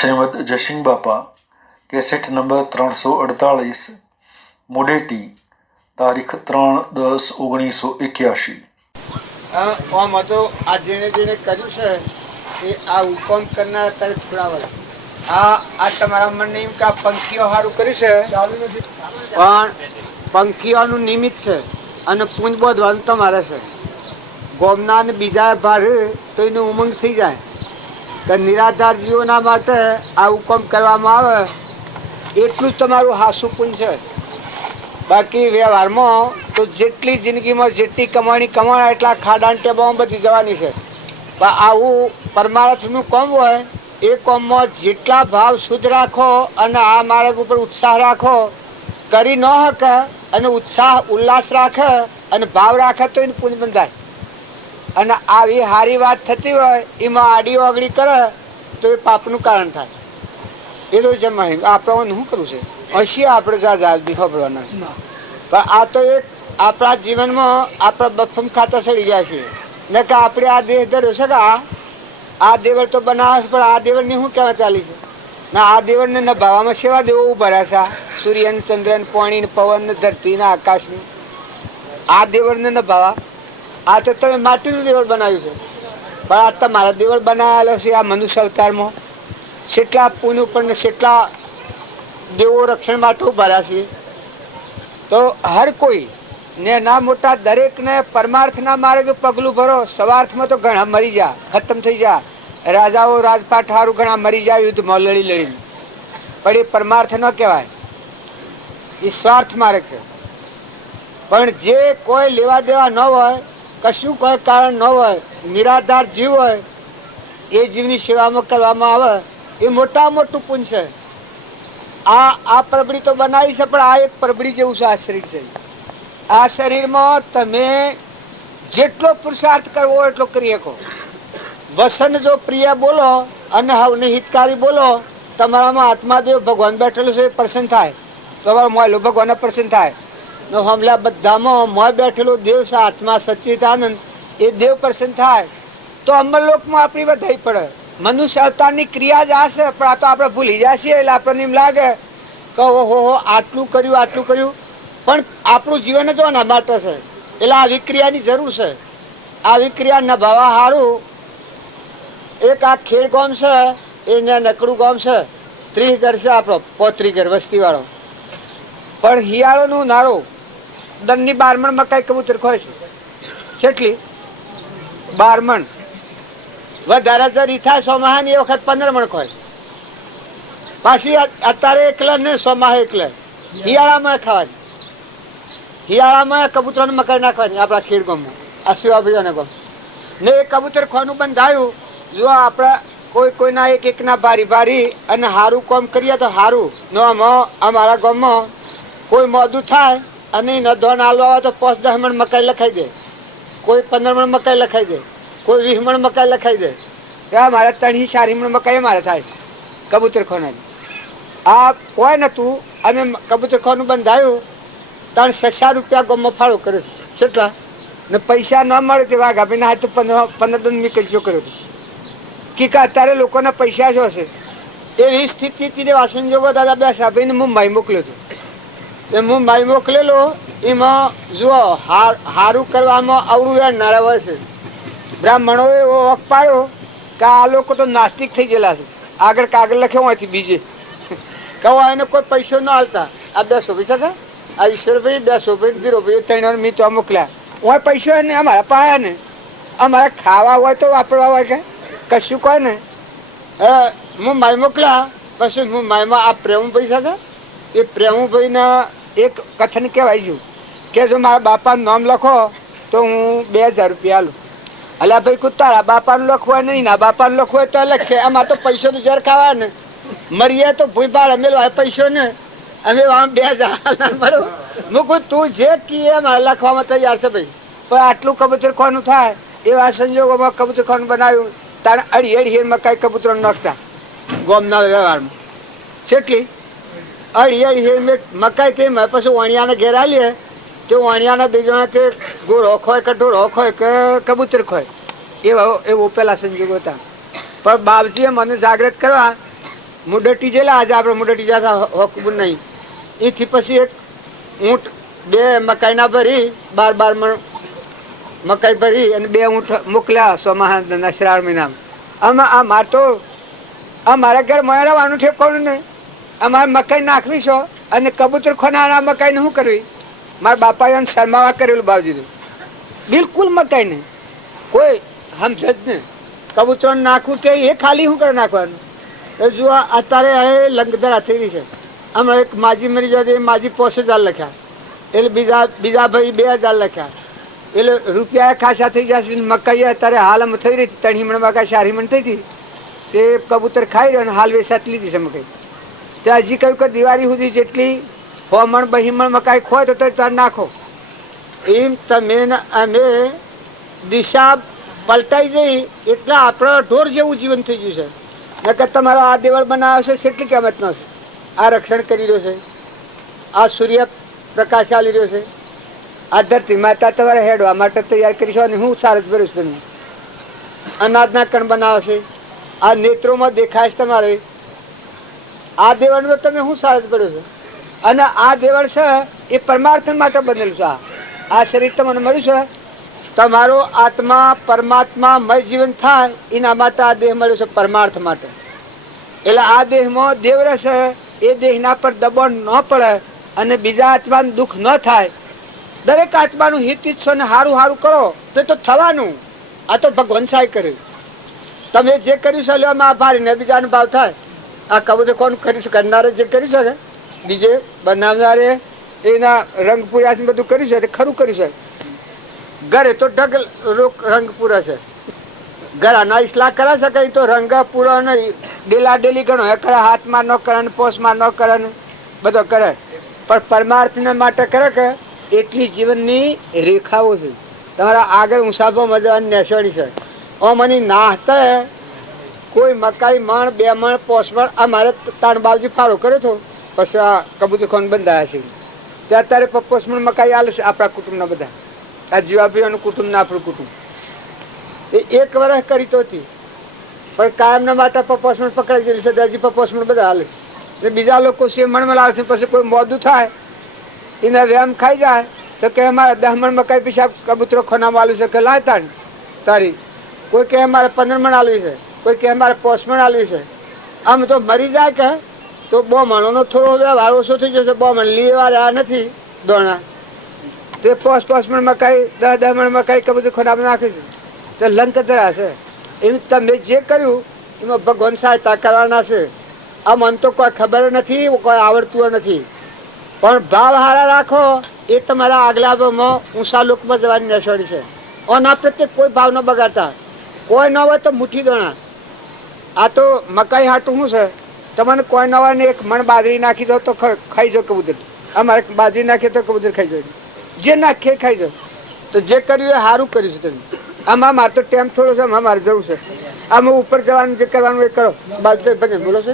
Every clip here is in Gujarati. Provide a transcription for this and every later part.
શ્રીમદ જયસિંહ બાપા કેસેટ નંબર 348 મુડેટી તારીખ 3/10/1981। આમ હતો આ જેને જેને કર્યું છે એ આ હુકમ કરનાર તારે છોડાવે આ તમારા મનને એમ કે આ પંખીઓ સારું કર્યું છે પણ પંખીઓનું નિમિત્ત છે અને પૂંજ બોધવાનું તમારે છે ગોમના ને બીજા ભારે તો એનું ઉમંગ થઈ જાય કે નિરાધાર જીવોના માટે આ હુકમ કરવામાં આવે એટલું જ તમારું હાસું પૂંજ છે। બાકી વ્યવહારમાં તો જેટલી જિંદગીમાં જેટલી કમાણી એટલા ખાડા ટેબામાં બધી જવાની છે પણ આવું પરમાર્થનું કામ હોય એ કામમાં જેટલા ભાવ શુદ્ધ રાખો અને આ માર્ગ ઉપર ઉત્સાહ રાખો કરી ન શકે અને ઉત્સાહ ઉલ્લાસ રાખે અને ભાવ રાખે તો એને પુણ્ય બંધાય અને આવી સારી વાત થતી હોય એમાં આડી ઓગળી કરે તો એ પાપનું કારણ થાય। એ તો જમાય આપણે શું કરવું છે હશી આપણે જાજદી ખબરવાના પણ આ તો એક આપણા જીવનમાં આપણા બફમ ખાતા સડી ગયા છે ને કે આપણે આ દેહ ધર્યો છે કે આ દેવળ તો બનાવે છે પણ આ દેવળની શું કહેવા ચાલી છે ને આ દેવળને નભાવવામાં સેવા દેવો ઉભા છે સૂર્ય ને ચંદ્ર ને પાણી ને પવન ને ધરતી ને આકાશની આ દેવળને નભાવા આ તો તમે માટીનું દેવળ બનાવ્યું છે પણ આ તમારા દેવળ બનાવેલો છે આ મનુષ્ય અવતારમાં કેટલા પુણ્ય ઉપર ને કેટલા દેવો રક્ષણ માટે ઉભા છે। તો હર કોઈ ને ના મોટા દરેકને પરમાર્થના માર્ગે પગલું ભરો। સવાર્થમાં તો ઘણા મરી જા ખતમ થઈ જા રાજાઓ રાજપાટ હારું ઘણા મરી જાય યુદ્ધમાં લડી લડીને પણ એ પરમાર્થ ન કહેવાય એ સ્વાર્થ માર્ગ છે। પણ જે કોઈ લેવા દેવા ન હોય કશું કોઈ કારણ ન હોય નિરાધાર જીવ હોય એ જીવની સેવામાં કરવામાં આવે એ મોટા મોટું પુણ્ય છે। આ પરબડી તો બનાવી છે પણ આ એક પરબડી જેવું છે આ શરીર છે। આ શરીરમાં તમે જેટલો પુરુષાર્થ કરવો એટલો કરી શકો। વસન જો પ્રિય બોલો અને હવને હિતકારી બોલો તમારામાં આત્માદેવ ભગવાન બેઠેલો છે એ પ્રસન્ન થાય તમારો મોયલો ભગવાન પ્રસન્ન થાય ને હમલા બધામાં મોય બેઠેલો દેવ છે આત્મા સચ્ચિદાનંદ એ દેવ પ્રસન્ન થાય તો અમરલોકમાં આપણી વધાઈ પડે। મનુષ્ય અવતારની ક્રિયા જ આ છે પણ આ તો આપણે ભૂલી જાય છીએ એટલે આપણને એમ લાગે કે ઓહો આટલું કર્યું પણ આપણું જીવન જ આના માટે છે એટલે આ વિક્રિયાની જરૂર છે। આ વિક્રિયા નભાવવા સારું એક આ ખેડ ગામ છે એને નકડું ગામ છે 30 ઘર છે આપણો 35 ઘર વસ્તી વાળો પણ હિયાળોનું નારો દનની 12 મણ મકાઈ કબૂતર ખોય છે કેટલી 12 મણ વધારે જરી થાય સોમાહા ની એ વખત 15 મણ ખોય પાછી અત્યારે એકલા ને સોમાહે એકલે હિયાળામાં ખાવાની હિયાળામાં કબૂતરોને મકાઈ નાખવાની આપણા ખેડ ગામમાં આ શિવાભાઈઓને ગામ ને એ કબૂતર ખોનું બંધાયું જો આપણે કોઈના એકના ભારી અને સારું કામ કરીએ તો સારું ન અમારા ગામમાં કોઈ મોડું થાય અને ન ધોન હાલવા હોય તો 5-10 મણ મકાઈ લખાઈ દે કોઈ 15 મણ મકાઈ લખાઈ દે કોઈ 20 મણ મકાઈ લખાઈ દે ત્યાં મારે 3-4 મણ મકાઈ અમારે થાય કબૂતર ખોનાની આ કોઈ નતું અમે કબૂતર ખોનું બંધાયું 300 રૂપિયા ગામમાં ફાળો કર્યો કેટલા ને પૈસા ન મળે તે વાઘ આપીને હાથ તો 15 નીકળ્યો કર્યો કે અત્યારે લોકોના પૈસા જો હશે એવી સ્થિતિ વાસણજોગો દાદા બે સાહેબને મુંબઈ મોકલ્યો હતો એ મુંબઈ મોકલેલો એમાં જુઓ હારું કરવામાં અવળું વેણનારા હોય છે। બ્રાહ્મણોએ એવો વખ પાડ્યો કે આ લોકો તો નાસ્તિક થઈ ગયેલા છે આગળ કાગળ લખ્યો હોયથી બીજે કહો એને કોઈ પૈસો ન હાલતા આ 200 પૈસા છે આ ઈશ્વરભાઈ 200 ધીરોભાઈ 3 મેં તો મોકલ્યા હોય પૈસો ને અમારા પાયા ને અમારે ખાવા હોય તો વાપરવા હોય કે કશું કોઈ ને મુંબઈ મોકલ્યા પછી મુંબઈમાં આ પ્રેમભાઈ છે એ પ્રેમભાઈના એક કથન કહેવાય ગયું કે જો મારા બાપાનું નામ લખો તો હું 2000 રૂપિયા આલું અલ્યા ભાઈ તારા બાપાનું લખવું નહીં ના બાપાનું લખવું હોય તો લખે અમારે તો પૈસો તો જર ખાવા ને મરીએ તો ભૂઈ બાળ અમે પૈસો ને અમે આમ 2000 બરોબર મૂકું તું જે કીએ મારે લખવામાં તૈયાર છે ભાઈ પણ આટલું કબૂતર ખોનું થાય એવા સંજોગોમાં કબૂતર ખોનું બનાવ્યું તારે અડી મકાઈ કબૂતરો નાખતા ગોમના વ્યવહારમાં કેટલી અડી મકાઈ તે પછી વાણિયાને ઘેર આવીએ તે વાણિયાના 2 જણા તે ગોળો ખોય કે ઢોળો ખોય કે કબૂતર ખોય એવો પેલા સંજોગો હતા પણ બાપજીએ મને જાગૃત કરવા મુડટી જેલા આજે આપણે મુડટી જતા હોકબું નહીં એથી પછી એક ઊંટ 2 મકાઈના ભરી 12 મણ મકાઈ ભરી અને 2 ઊંટ મોકલ્યા સોમાહાના શ્રાવણ મહિનામાં. આમાં આ માર તો આ મારા ઘર મેળવવાનું ઠેકવાનું નહીં. અમારે મકાઈ નાખવી છો અને કબૂતર ખોનાના મકાઈને શું કરવી? મારા બાપાએ શરમાવા કરેલું બાવજીનું. બિલકુલ મકાઈ નહીં, કોઈ સમજ જ નહીં. કબૂતરો નાખવું કે એ ખાલી શું કરે નાખવાનું? એ જુઓ અત્યારે હવે લંગધરા થઈ રહી છે. હમણાં એક માજી મરી જાય માજી 5000 લખ્યા, એટલે બીજા ભાઈ 2000 લખ્યા, એટલે રૂપિયા ખાસા થઈ જશે. મકાઈ અત્યારે હાલમાં થઈ રહી હતી, 3 મણ મકાઈ 4 મણ થઈ હતી. તે કબૂતર ખાઈ રહ્યો અને હાલ વેસાત લીધી છે મકાઈ. ત્યાં હજી કહ્યું કે દિવાળી સુધી જેટલી 100 મણ 2 મણ મકાઈ ખોય તો તાર નાખો. એમ તમે અમે દિશા પલટાઈ જઈ એટલે આપણે ઢોર જેવું જીવન થઈ ગયું છે. નકર તમારો આ દેવળ બનાવ્યો છે કેટલી કિંમતનો છે. આ રક્ષણ કરી રહ્યો છે, આ સૂર્ય પ્રકાશ ચાલી રહ્યો છે, આ ધરતી માતા તમારે હેડવા માટે તૈયાર કરી છે. અને હું સારસ ભરું છું તમને અનાજના કણ બનાવે છે. આ નેત્રોમાં દેખાય છે તમારે. આ દેવળનો તમે હું સારસ ભર્યો છો. અને આ દેવળ છે એ પરમાર્થ માટે બનેલું છે. આ શરીર તમને મળ્યું છે તમારો આત્મા પરમાત્મા મય જીવન થાય એના માટે આ દેહ મળ્યો છે, પરમાર્થ માટે. એટલે આ દેહમાં દેવ રહેશે, એ દેહના પર દબાણ ન પડે અને બીજા આત્માનું દુઃખ ન થાય. દરેક આત્માનું હિત ઈચ્છો ને સારું સારું કરો તો થવાનું. આ તો ભગવાન સાહેબ કર્યું. તમે જે કર્યું છે લેવામાં આભારી ને બીજાનો ભાવ થાય. આ કબૂતર કોણ કરી છે? કરનારે જે કરી શકે, બીજે બનાવનારે એના રંગ પૂર્યાથી બધું કર્યું છે તે ખરું કર્યું છે. ઘરે તો ઢગ રંગ પૂરા છે. ઘરાના ઇસ્લાહ કરા શકે તો રંગ પૂરો નહીં. ડેલા ડેલી ગણો એ કરે, હાથમાં ન કરે ને પોસમાં ન કરે ને બધો કરે. પણ પરમાર્થને માટે કરે કે એટલી જીવનની રેખાઓ છે. તમારા આગળ મુસાફો મજા નેસવાની છે. મને નાહતા કોઈ મકાઈ મણ 2 મણ 5 મણ આ મારે 3 બાવજી ફાળો કર્યો હતો. પછી આ કબૂતર ખોન બંધાયા છે. ત્યાં અત્યારે 5 મણ મકાઈ આલે છે આપણા કુટુંબના બધા. આ જીવાભાઈઓનું કુટુંબ ના આપણું કુટુંબ. એ 1 વર્ષ કરી તો હતી પણ કાયમના માટે 5 મણ પકડાઈ ગયેલી છે. હજી 5 મણ બધા હાલે છે. બીજા લોકો 6 મણ લાવે છે. પછી કોઈ મોડું થાય એને વેમ ખાઈ જાય તો કે અમારે 10 મણ મકાઈ પૈસા કબૂતરો ખોનામાં આલ્યું છે કે લાય તારી. કોઈ કે અમારે 15 મણ આલવી છે, કોઈ કે અમારે 5 મણ આલવી છે. આમ તો મરી જાય કે તો 2 મણનો થોડો વ્યવહાર ઓછો થઈ જશે. 2 મણ લેવા રહ્યા નથી દોણા તે 5 મણ મકાઈ 10 મણ મકાઈ કબૂતર ખોનામાં નાખે છે. તો લંકધરા છે. એમ તમે જે કર્યું એમાં ભગવાન સહાયતા કરવાના છે. આ મન તો કોઈ ખબર નથી, કોઈ આવડતું નથી. પણ ભાવ હારા રાખો એ તમારા આગલા ભાવમાં ઊંચા લોકમાં જવાની નેસવાની છે. ઓના પ્રત્યે કોઈ ભાવ ન બગાડતા. કોઈ ન હોય તો મુઠ્ઠી દોણા. આ તો મકાઈ હાટું શું છે, તમને કોઈ ન હોય ને 1 મણ બાજરી નાખી દો તો ખાઈ જાઓ કબૂતર. અમારે બાજરી નાખીએ તો કબૂતર ખાઈ જાય. જે નાખીએ ખાઈ જાઓ. તો જે કર્યું એ સારું કર્યું છે તમે. આમાં મારે તો ટાઈમ થોડો છે, મારે જવું છે. આમાં ઉપર જવાનું જે કરવાનું એ કરો. બાજુ ભજન બોલો છે.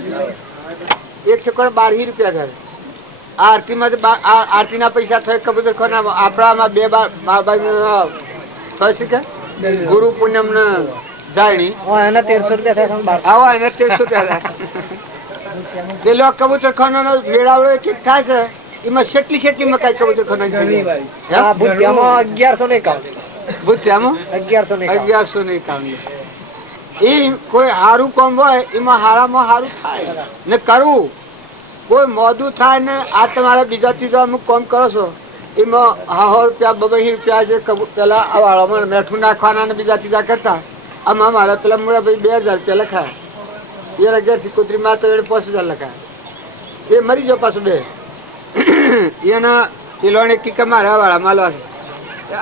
1 ઠેકોડા 12 રૂપિયા થાય. આ આરતીમાં આરતીના પૈસા થાય કબૂતર ખોનામાં. આપણામાં 2 બાર ગુરુ પૂનમ ને જાયણી એના 1300 રૂપિયા થાય. 1300 થાય. કબૂતર ખાનો મેળાવડો એક થાય છે. એમાં કેટલી મકાઈ કબૂતર ખાના 1151 એ કોઈ સારું કામ હોય એમાં હારામાં સારું થાય ને કરવું. કોઈ મોડું થાય ને આ તમારે બીજા ત્રીજા અમુક કામ કરો છો એમાં 100 રૂપિયા 200 રૂપિયા જે પેલા અવાળામાં મેઠું નાખવાના ને બીજા ત્રીજા કરતા. આમાં મારા પેલા મોડા ભાઈ 2000 રૂપિયા લખાય. એ 11 કુતરીમાં તો 5000 લખાય. એ મરી જાવ પાછું 2 એના પેલોને કી મારા અવાળા માલવા છે.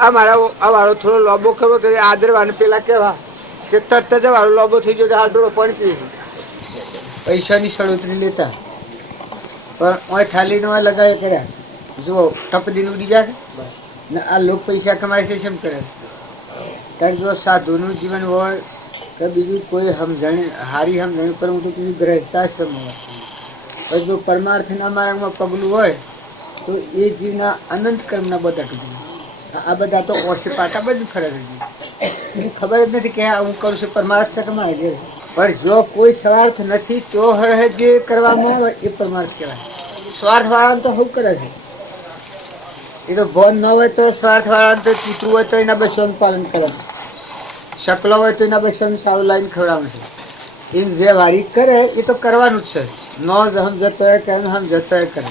આ મારા અવાળો થોડો લોબો ખરો તો આદરવાને પેલા કેવા કે તરત જ અવાળો લોબો થઈ ગયો હાથ ડોળો પાણી પીએ. પૈસાની સળોતરી લેતા પણ ઓય ખાલી નો લગાવે કર્યા. જુઓ ટપદીને ઉડી જાય ને આ લોક પૈસા કમાય છે કેમ કરે? કારણ જો સાધુનું જીવન હોય તો બીજું કોઈ સમજણ હારી સમજણ કરવું તો બીજું ગ્રહતા સમય. પછી જો પરમાર્થના માર્ગમાં પગલું હોય તો એ જીવના અનંત કર્મના બધા ટૂંકમાં. આ બધા તો ઓછે પાટા બધું ખરે છે. ખબર જ નથી કે હું કરું છું પરમાર્થ છે કમાય છે. પણ જો કોઈ સ્વાર્થ નથી તો જે કરવામાં આવે એ પરમાર્થ કહેવાય. સ્વાર્થ વાળા તો શું કરે છે? એ તો ભોન ન હોય તો સ્વાર્થ વાળા તો કૂતરું હોય તો એના બચ્ચાનું પાલન કરે, શકલો હોય તો એના બચ્ચાનું સારું લાઈન ખવડાવે છે. એમ જે વારી કરે એ તો કરવાનું જ છે. ન સમજતો હોય કે સમજતો હોય કરે.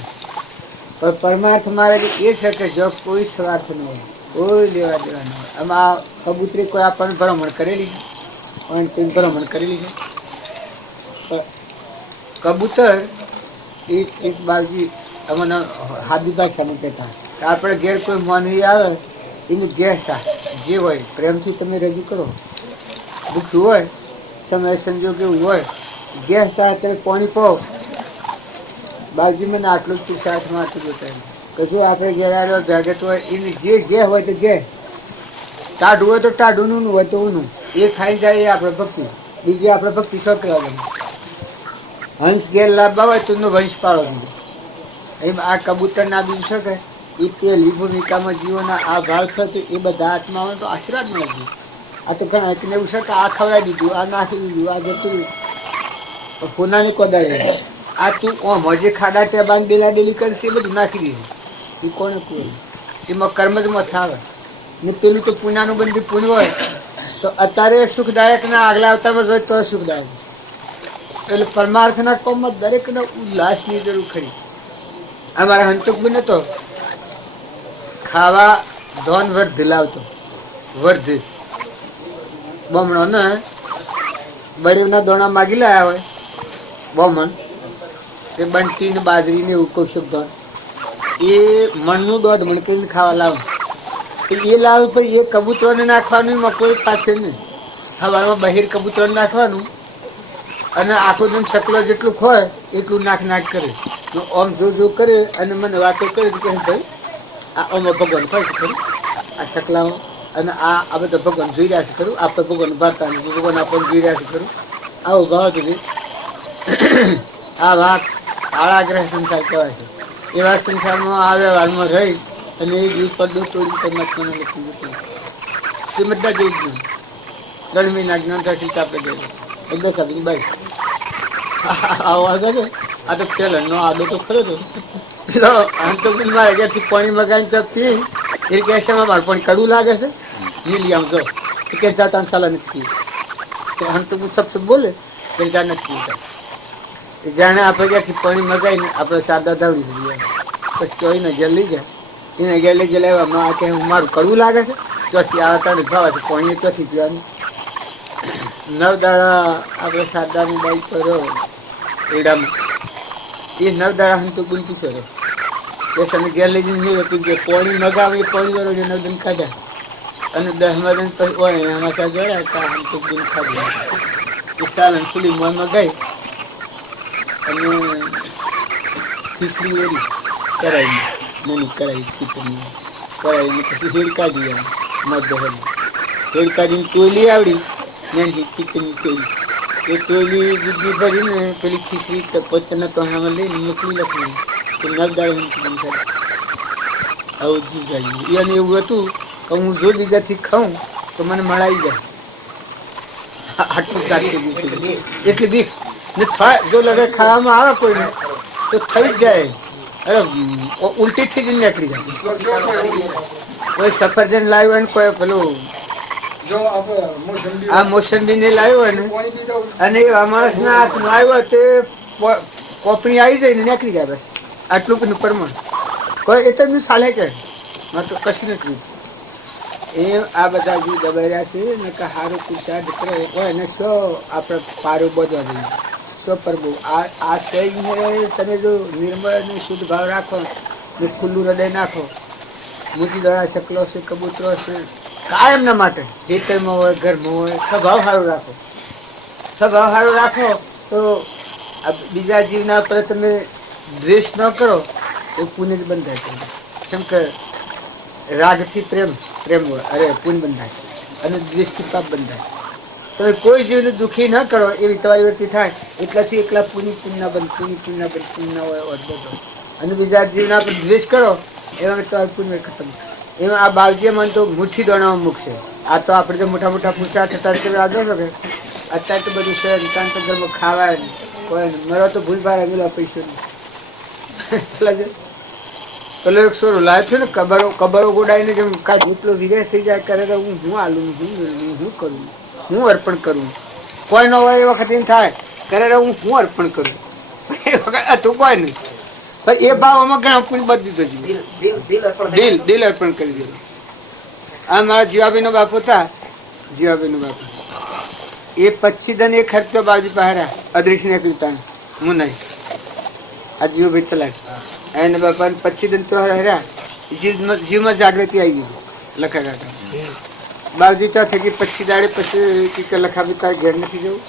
પણ પરમાર્થ મારે એ છે કે જો કોઈ સ્વાર્થ ન હોય, કોઈ લેવા દેવા ન હોય. આમાં કબૂતરી કોઈ આપણને ભલામણ કરેલી છે, ભલામણ કરેલી છે. કબૂતર એક બાજી અમને હાદી ભાષામાં કહેતા કે આપણે ઘેર કોઈ માનવી આવે એનું ગેસ જે હોય પ્રેમથી તમે રજૂ કરો. દુઃખી હોય સમય સંજોગ એવું હોય ગેસ તમે પાણી પાવ બાજી મને આટલું જ સાથે આટલું જોતા કશું આપણે ઘેર ભેગત હોય એની જે હોય તો ગે ટાઢું હોય તો ટાઢું નું હોય તો ઊનું એ ખાઈ જાય એ આપણે ભક્તિ બીજી આપણે ભક્તિ છોકરા હંસ ઘેર લાવવા હોય તો એનો વંશ પાળો દીધો. એમ આ કબૂતર ના બી છે કે એ પેલી ભૂમિકામાં જીવોના આ ભાવ છે એ બધા આત્માઓને તો આશીર્વાદ મળે છે. આ તો ઘણા એવું છે કે આ ખવડાવી દીધું, આ નાખી દીધું, આ જતું પુનાની કોદાળી આ તું ઓમ હજી ખાડા ત્યાં બાંધ ડેલા ડેલી કરી એ બધું નાખી દીધું. એ કોને પૂરું એમાં કર્મ જ મત આવે ને પેલું તો પુનાનું બંધી પૂન હોય તો અત્યારે સુખદાયક ના આગલા અવતારમાં જોઈએ તો સુખદાયક. એટલે પરમાર્થના કોમમાં દરેકને ઉલ્લાસની જરૂર ખરી. અમારા હંતુકબી નતો ખાવા ધોન વર્ધ લાવતો વર્ધ બમણો ને બળીના દોણા માગી લાયા હોય બમણ તે બંટી ને બાજરી ને એવું કૌશક ધોન એ મણનું દોઢ મણ કરીને ખાવા લાવ એ લાવ પછી એ કબૂતરોને નાખવાનું મકોઈ પાછે નહીં. હવારમાં બહિર કબૂતરોને નાખવાનું અને આખો દિન શકલો જેટલું હોય એટલું નાખ કરે. ઓમ જો કરે અને મને વાતો કરી કે ભાઈ આ આમાં ભગવાન હોય છે ખરું આ શકલામાં અને આ બધા ભગવાન જોઈ રહ્યા છે ખરું આપણે ભગવાન ભારતા ભગવાન આપણને જોઈ રહ્યા છે ખરું આવો ભાવ હતી. આ વાત કાળાગ્રહ સંસાર કહેવાય છે. એવા સંસારમાં આ વ્યવહારમાં રહી અને એ જીવ પડદો તોડી પરમાત્માને લખી જતું એ બધા જેવું જ ગરમીના જ્ઞાન થતી આપણે જઈએ એટલે કદી ભાઈ આવો આગળ આ તો પેલા આડો તો ખરો તો પેલો આમ તો મારે ઘેરથી પાણી મગાવીને તો પી એ કહે છે મારે પાણી કડવું લાગે છે મિલી આમ તો એ કે જાતા સાલા નથી આમ તો સબ બોલે કે જા નથી જાણે આપણે ક્યાંથી પાણી મગાવીને આપણે સાદા ધાવડી દઈએ પછી ચોઈને જલ્દી જાય એને ગેલે જલાવવામાં આ કે મારું કડવું લાગે છે ચોથી આવતા ખાવા છે પાણી ચોથી પીવાનું. નવ દાડા આપણે સાદાની બાઈક પર એડામાં એ નવ દાડા હમ તો બુનતી કરો બસ અમે ઘેર લઈ જઈને હતું કે પાણી મગાવે એ પાણી વાળો જે 9 દિન ખાધા અને 10મા દિન પછી હોય એમાં ત્યાં જોડ્યા હમ તો દિન ખાધા એ સાલન ફૂલી મોં મગાઈ અને ખીચડી વેરી કરાવી મમ્મી કરાવી ખીચડી કરાવીને પછી હેડ કાઢી મધ હેડ કાઢીને ટોલી આવડી ને ખીચડી ટોલી એ ટોલી દૂધી ભરીને પેલી ખીચડી પોતાના ટોણામાં લઈને મોકલી લખી કે નવદાળી આવું જી ગાડી એને એવું હતું કે હું જો બીજાથી ખાઉં તો મને મળાઈ જાય આટલું કાઢી એટલી બીક ને જો લગે ખાવામાં આવે કોઈને તો થઈ જ જાય અરે ઉલટી થી જ નીકળી જાય. કોઈ સફરજન લાવ્યો હોય ને કોઈ પેલું આ મોસંબી ને લાવ્યો ને અને એ માણસ ના હાથમાં આવ્યો તે કોપણી આવી જાય ને નીકળી જાય બસ આટલું બધું પ્રમાણ કોઈ એ તો ચાલે કે તો કશું નથી. એ આ બધા જે દબાઈ છે ને કે સારું પુરસાદ કરે હોય ને તો આપણે પારો બધવા જોઈએ તો પ્રભુ આ શરીરને તમે જો નિર્મળ અને શુદ્ધ ભાવ રાખો ને ખુલ્લું હૃદય નાખો મોટી દડા શકલો છે કબૂતરો છે કાયમના માટે ખેતરમાં હોય ઘરમાં હોય સ્વભાવ સારું રાખો સ્વભાવ સારું રાખો તો બીજા જીવના પર તમે દ્વેષ ન કરો તો પુણ્ય જ બંધાય છે. કેમ કે રાગથી પ્રેમ અરે પુણ્ય બંધાય અને દ્વેષથી પાપ બંધાય. તમે કોઈ જીવને દુઃખી ન કરો એવી તમારી વ્યક્તિ થાય એટલાથી એકલા પુણ્ય બંધ હોય અને બીજા જીવના પર દ્વેષ કરો એમાં તમારું પુણ્ય ખતમ. એમાં આ બાવજી મને તો મુઠ્ઠી દોણામાં મૂકશે. આ તો આપણે તો મોટા મોટા પૂછા થતા આગળ શકે અત્યારે તો બધું છે ત્યાં તો ઘરમાં ખાવાય નહીં કોઈ નહીં મરો તો ભૂલ ભાર આવેલા પૈસા નહીં પેલો એક સોરો લાવ્યો છે ને કબરો ગોડાઈને જેમ કાંઈ જેટલો વિદેશ થઈ જાય કરે તો હું આલું હું કરું હું અર્પણ કરું કોઈ ન હોય એ વખત એમ થાય કરે હું અર્પણ કરું એ વખત હતું કોઈ નહીં પણ એ ભાવ આમાં ઘણા પૂરી બધી દીધો દિલ અર્પણ કરી દીધું આ મારા જીવાબીનો બાપુ હતા જીવાબીનો બાપુ એ 25 દન એ ખર્ચો બાજુ બહાર અદ્રિશ ને કીર્તન હું નહીં આ જીવભાઈ તલાક એને બાપા 25 દન તો હર્યા જીવમાં જાગૃતિ આવી ગઈ લખા કાકા બાવજી તો થઈ ગઈ 25 દાડે પછી લખાવી તારે ઘેર નથી જવું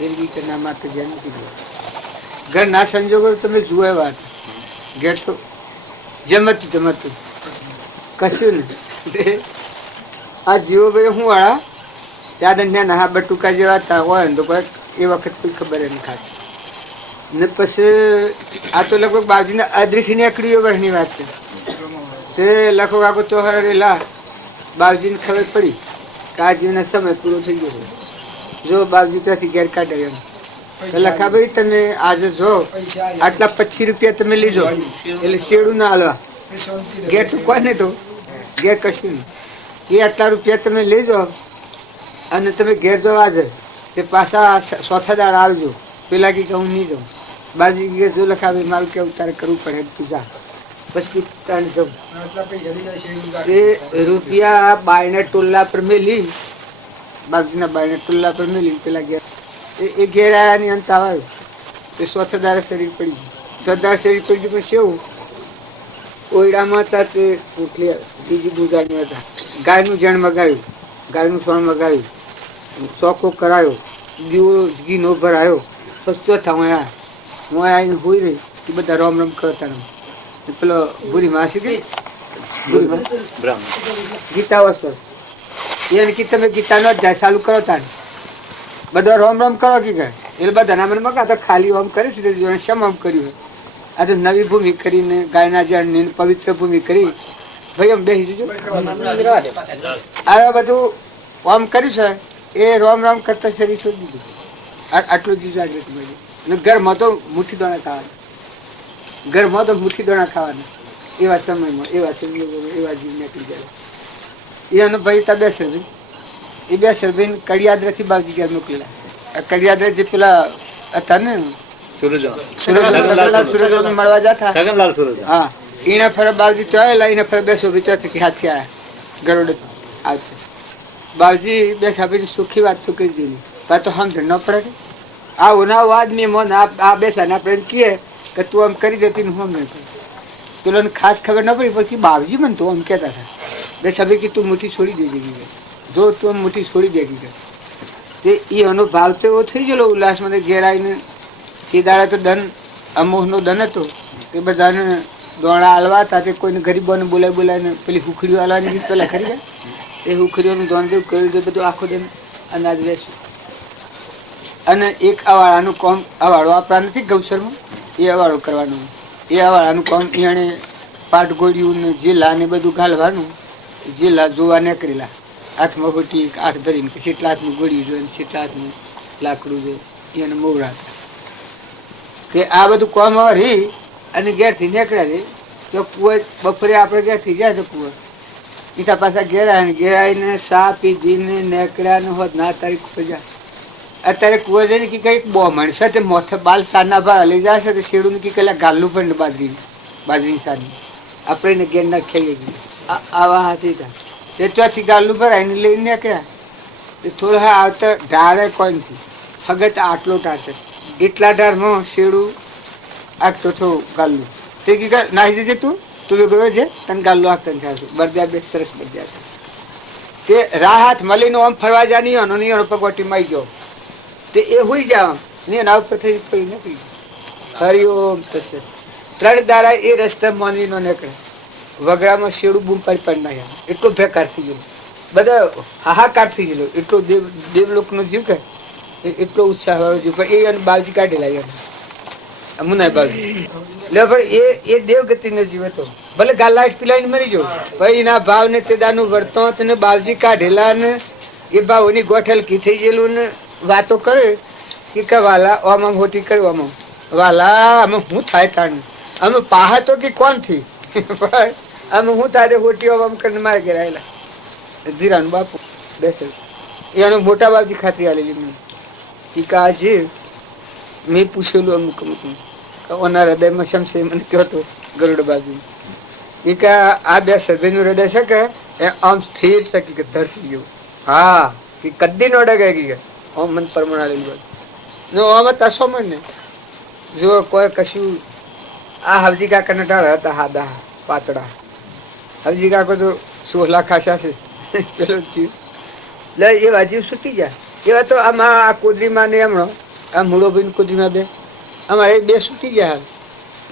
એ રીતે ના મારે ઘેર નથી જવું ઘર ના સંજોગો તમે જુઓ એ વાત ઘેર તો જમતું કશું નહીં આ જીવોભાઈ હું વાળા ત્યાં દંડ્યા નહા બટુકા જેવા હતા હોય ને તો કોઈ એ વખત કોઈ ખબર નહીં ખાતી ને પછી આ તો લગભગ બાજુને અદ્રીખીની અકડીઓ વર્ષની વાત છે તે લખો કાકો તો હરેલા બાવજીને ખબર પડી કે આ જીવનો સમય પૂરો થઈ ગયો જો બાવજી ત્યાંથી ઘેર કાઢે એમ લખા ભાઈ તમે આજે જો આટલા 25 રૂપિયા તમે લીધો એટલે શેડું ના હાલવા ઘેર તો કોઈ નહીં તો ઘેર કશું નહીં એ આટલા રૂપિયા તમે લેજો અને તમે ઘેર જો આજે તે પાછા ચોથા દાડ આવજો પેલા કે હું નહીં જાઉં બાજી ઘેર જો લખા ભાઈ મારું કેવું તારે કરવું પડે તું જા પછી તારે જાઉં એ રૂપિયા બાયના ટોલ્લા પર મેલી બાજુના બાયના ટોલ્લા પર મેલી પેલા ઘેર એ ઘેર આવ્યાની અંત આવ્યો તે ચોથા દાડે શરીર પડી ગયું ચોથા દાડે શરીર પડી ગયું પછી એવું ઓયડામાં હતા તે ઉઠલી બીજી બુજાની હતા ગાયનું જણ મગાવ્યું ગાયનું સોણ મગાવ્યું ચોખ્ખો કરાયો દીવો ઘી નો ભરાયો પછી ચોથા હું આવીને હોઈ રહી એ બધા રોમ રોમ કરતા પેલો ભૂરી માસી ગઈ ગીતા વસ્તુ એને કે તમે ગીતા નો જાય ચાલુ કરો તાને બધા રોમ રોમ કરો કે એટલે બધા નામ મકા તો ખાલી ઓમ કરી છે શમ આમ કર્યું આ તો નવી ભૂમિ કરીને ગાયના જળની પવિત્ર ભૂમિ કરી ભાઈ આમ બેસી જજો આ બધું ઓમ કર્યું છે એ રોમ રોમ કરતા શરીર શોધી દીધું આટલું જ જાગૃતિ મળી ઘરમાં તો મુઠ્ઠી દોણા ખાવાના ઘરમાં તો મુઠ્ઠી દોણા ખાવાના એવા સમયમાં એવા સંજોગોમાં એવા જીવ નીકળી જાય એનો ભાઈ તા બેસરભાઈ એ બેસરભાઈ કડિયાદરાથી બાવજી ઘેર મોકલેલા કડિયાદરા જે પેલા હતા ને મળવા જતા હા એના ફરે બાવજી તો આવેલા એના ફરે બેસો વિચારથી હાથથી આવ્યા ગરોડે આવશે બાવજી બેસાભાઈ સુખી વાત તો કરી દીધી તો સમજ ન પડે આવો ના આદમી મન આ બેસા ને આપણે કહીએ કે તું આમ કરી દેતી ને હું નહીં પેલો ખાસ ખબર ન પડી પછી બાવજી મને તો આમ કહેતા હતા બેસાભાઈ કે તું મુઠ્ઠી છોડી દેજે જો તું આમ મુઠ્ઠી છોડી દે તે એ અનુભાવ તો એવો થઈ ગયેલો ઉલ્લાસમાં ઘેર આવીને એ દાડે તો દન અમોહનો દન હતો એ બધાને દોણા હાલવા હતા તે કોઈને ગરીબોને બોલાવીને પેલી હુખડીઓ હાલવાની રીત પેલા ખરી જાય એ હુખડીઓનું દોણ જેવું કર્યું તો બધું આખો દિન અનાજ રહેશે અને એક અવાળાનું કોમ અવાળો આપણા નથી ગૌસરમાં એ અવાળો કરવાનું એ અવાળાનું કોમ એને પાટ ગોળ્યું ને જેલા ને બધું ઘાલવાનું જેલા જોવા નીકળેલા હાથમાં ગોટી હાથ ધરીને કેટલા હાથનું ગોળ્યું જોઈએ કેટલા હાથનું લાકડું જોઈએ એને મોવડા તે આ બધું કોમ રહી અને ઘેરથી નીકળ્યા છે તો કુવો બપોરે આપણે ઘેરથી ગયા છે કુવો ઈટા પાછા ઘેર આવીને સા પીધીને નીકળ્યા ને હોત ના તારીખ પજા અત્યારે કુવો જઈને કે કઈક બહુ માણસ તે મોથે બાલ સારના ભાર લઈ જાય છે તો શેડું કે પેલા ગાલું પણ બાજરીની સારની આપણે ઘેર ના ખાઈએ ગઈ આવા હાથી હતા તે ચોથી ગાલું ભરાઈને લઈને નીકળ્યા તે થોડા આવતા ઢાળે કોઈ નથી ફગત આટલો ટાશે એટલા ઢારમાં શેડું આગતો થયો ગાલું તે કે નાહી દેજે તું ગયો છે તને ગાલું આગતા થશે બરદ્યા બે સરસ બરદ્યા તે રાહ હાથ મળીને આમ ફરવા જા નહીં પગવટીમાં આવી ગયો તે એ હોઈ જાવ ને એના ઉપર થઈ પડી નથી હરિઓમ થશે 3 દાડા એ રસ્તા મોનવીનો નીકળે વગડામાં શેડું બૂમ પડી નાખ્યા એટલો બેકાર થઈ ગયો બધા હાહાકાર થઈ ગયેલો એટલો દેવલોકનો જીવ કે એટલો ઉત્સાહ વાળો જીવ પણ એ બાવજી કાઢેલા એમ મુનાય બાવજી એટલે પણ એ દેવગતિનો જીવ હતો ભલે ગાલાટ પીલાઈને મરી ગયો ભાઈ એના ભાવ ને તે દાનું વર્તો ને બાવજી કાઢેલા ને એ ભાવની ગોઠેલ કી થઈ ગયેલું ને વાતો કરે કે વાલા આમ આમ હોતી કર્યું આમ વાલા અમે હું થાય તાણ અમે પાહા તો કે કોણ થી અમે હું તારે હોટી આમ કરીને મારે ઘેર આવેલા ધીરાનું બાપુ બેસે એનો મોટા બાપજી ખાતરી આલેલી મને ટીકા જે મેં પૂછેલું અમુક અમુક ઓના હૃદયમાં શમશે મને કહો તો ગરુડ બાજુ આ બે સભ્યનું હૃદય છે કે એ આમ સ્થિર છે કે ધરતી ગયું હા કે કદી નો ડગે કે ઓમ મન પરમણ આલેલું બાજુ જો આમાં તસો મને જો કોઈ કશું આ હવજી કાકા નટાર હતા હાદા પાતળા હવજી કાકો તો સોલા ખાસા છે પેલો જીવ લે એવા જીવ છૂટી જાય એવા તો આમાં આ કોદરીમાં ને એમનો આ મૂળો ભાઈ કોદરીમાં બે અમારે બે છૂટી ગયા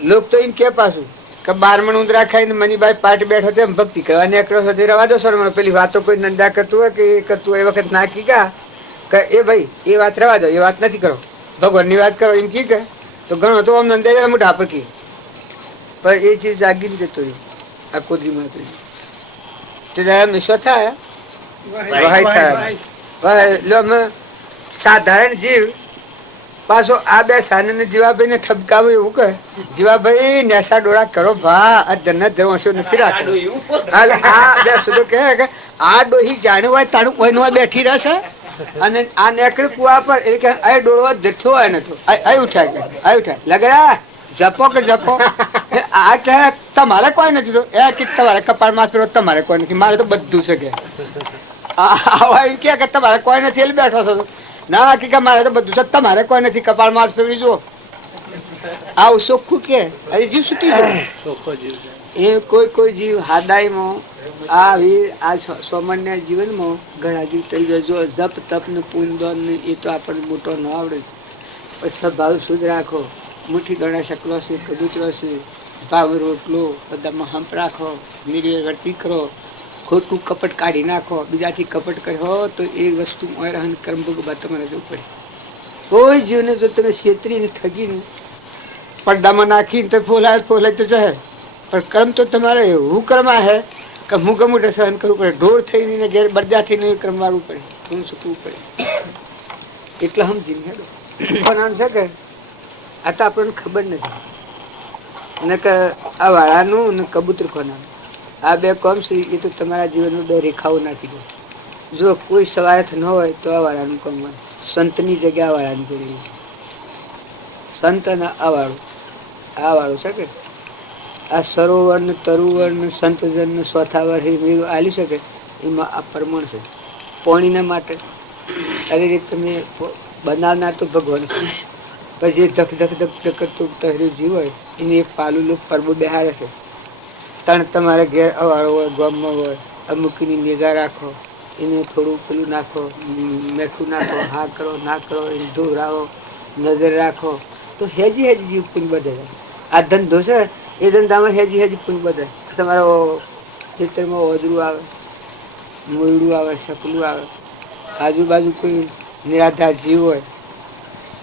લોક તો એમ કે પાછું કે 12 ઉંદરા ખાઈને મનીભાઈ પાટ બેઠો તેમ ભક્તિ કરવાની એકરો સાથે રવા દો સર પેલી વાતો કોઈ નંદા કરતું હોય કે એ કરતું હોય એ વખત નાખી ગયા કે એ ભાઈ એ વાત રવા દો એ વાત નથી કરો ભગવાનની વાત કરો એમ કી કે તો ઘણો તો આમ નંદા મોટા આપકી પણ એ ચીજ જાગીને જતો રહ્યું આ કોદરીમાં તો મિશ્વ થાય સાધારણ જીવ પાછો આ બે સાને જીવાભાઈ ને ઠપકાવું એવું કે જીવાભાઈ નેસા ડોળા કરો ભા આ જન્નત જવો નથી રાખતો આ બે સુધો કે આ ડોહી જાણ્યું હોય તારું કોઈનું હોય બેઠી રહેશે અને આ નેકડી કુવા પર એટલે કે આ ડોળવા જથ્થો હોય નતો આ ઉઠાય કે આ ઉઠાય લગડા જપો કે જપો આ કે તમારે કોઈ નથી તો એ કે તમારે કપાળ માત્ર તમારે કોઈ નથી મારે તો બધું છે કે આવા એમ કે તમારે કોઈ નથી એટલે બેઠો છો ના હકીકત મારે તો બધું છે તમારે કોઈ નથી કપાળ માત્ર જો આવું ચોખ્ખું કે અરે જીવ સુટી જાય એ કોઈ જીવ હાદાઈમાં આ સામાન્ય જીવનમાં ઘણા જીવ થઈ જાય જો જપ તપ ને પૂંદન ને એ તો આપણને મોટો ન આવડે પણ સ્વભાવ શુદ્ધ રાખો મુઠ્ઠી ગણા શકલો છે કબૂતરો છે ભાવ રોટલો બધામાં હંપ રાખો નિર્ય વર્તી કરો ખોટું કપટ કાઢી નાખો બીજાથી કપટ કર્યો તો એ વસ્તુ કર્મ ભોગવવા તમારે જવું પડે કોઈ જીવને જો તમે છેતરીને ઠગીને પડદામાં નાખીને તો ફોલાય તો જશે પણ કર્મ તો તમારે એવું કર્મ હે કે હું ગમું સહન કરવું પડે ઢોર થઈને ઘેર બરજા થઈને કર્મ વાળવું પડે હું શીખવું પડે એટલે સમજીને હેડો પણ છે કે આ તો આપણને ખબર નથી અને કે આ વાળાનું ને કબૂતર ખોનાનું આ બે કોમ છે એ તો તમારા જીવનનો બે રેખાઓ નાખી દો જો કોઈ સવાયથ ન હોય તો આ વાળાનું કામ હોય સંતની જગ્યા વાળાની કરેલી સંત અને આ વાળું છે કે આ સરોવર ને તરુવર ને સંતજન ને ચોથાવર મેળું આલી શકે એમાં આ પ્રમાણ છે પાણીના માટે આવી રીતે તમે બનાવનાર તો ભગવાન છે પછી જે ધક ધક ધક ધક કરતું તહેર્યું જીવ હોય એને એક પાલું લોક પરબો બેહાડે છે તણ તમારે ઘેર અવાળો હોય ગામમાં હોય અમુકની નિગા રાખો એને થોડું પેલું નાખો મેઠું નાખો હા કરો ના કરો એને ધોરાવો નજર રાખો તો હેજી જીવ પૂન બધે આ ધંધો છે એ ધંધામાં હેજી પૂન બધે તમારો ખેતરમાં ઓદરું આવે મોરડું આવે શકલું આવે આજુબાજુ કોઈ નિરાધાર જીવ હોય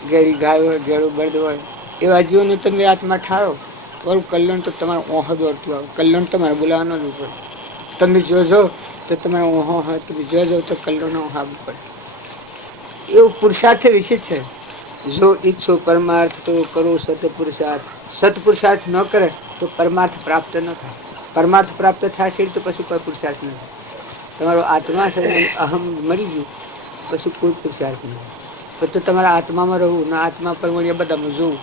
ગેરી ગાય હોય ગેળું બળદ હોય એવા જીવોને તમે આત્મા ઠારો તમારું કલ્યાણ તો તમારે ઓહ દોડતું આવે કલ્યાણ તમારે બોલાવવાનો જ પડે તમે જોજો તો તમારે ઓહો હોય તમે જોજો તો કલ્યાણ ઓહ આવવું પડે એવું પુરુષાર્થ વિશે છે જો ઈચ્છો પરમાર્થ તો કરો સતપુરુષાર્થ ન કરે તો પરમાર્થ પ્રાપ્ત ન થાય પરમાર્થ પ્રાપ્ત થાય તો પછી કોઈ પુરુષાર્થ નથી તમારો આત્મા છે અહમ મરી ગયું પછી કોઈ પુરુષાર્થ નથી તો તમારા આત્મામાં રહું ના આત્મા પરમાણ્ય બધામાં જોવું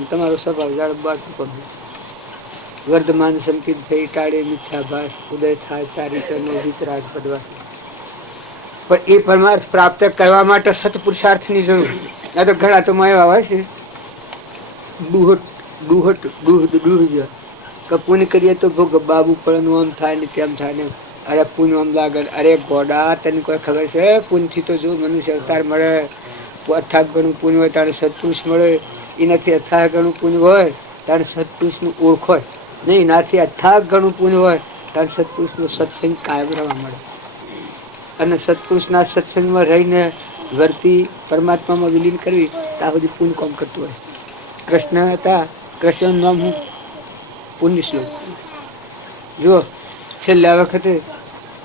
તમારો સ્વભાવ જાળવવાનું પગલું વર્ધમાન સંકિત થઈ ટાળે મિથ્યાભાસ ઉદય થાય ચારિત્રનો વિતરાગ બધવા પણ એ પરમાર્થ પ્રાપ્ત કરવા માટે સત્પુરુષાર્થની જરૂર આ તો ઘણા તો એવા હોય છે પુણ્ય કરીએ તો ભોગ બાબુ પણ આમ થાય ને તેમ થાય ને અરે પુણ્ય આમ લાગે અરે ગોડા તને કોઈ ખબર છે પુણ્યથી તો જો મનુષ્ય અવતાર મળે અથાગ ગણું પુણ્ય હોય તારે સત્પુરુષ મળે એનાથી અથાગ ગણું પુણ્ય હોય તારે સત્પુરુષનું ઓળખ હોય નહીં એનાથી અથાગ ગણું પુણ્ય હોય તારે સત્પુરુષનો સત્સંગ કાયમ રહેવા મળે અને સત્પુરુષના સત્સંગમાં રહીને વર્તી પરમાત્મામાં વિલીન કરવી ત્યાં સુધી પુણ્ય કામ કરતું હોય કૃષ્ણ હતા કૃષ્ણનું નામ હું પુણ્ય શ્લોક જો છેલ્લા વખતે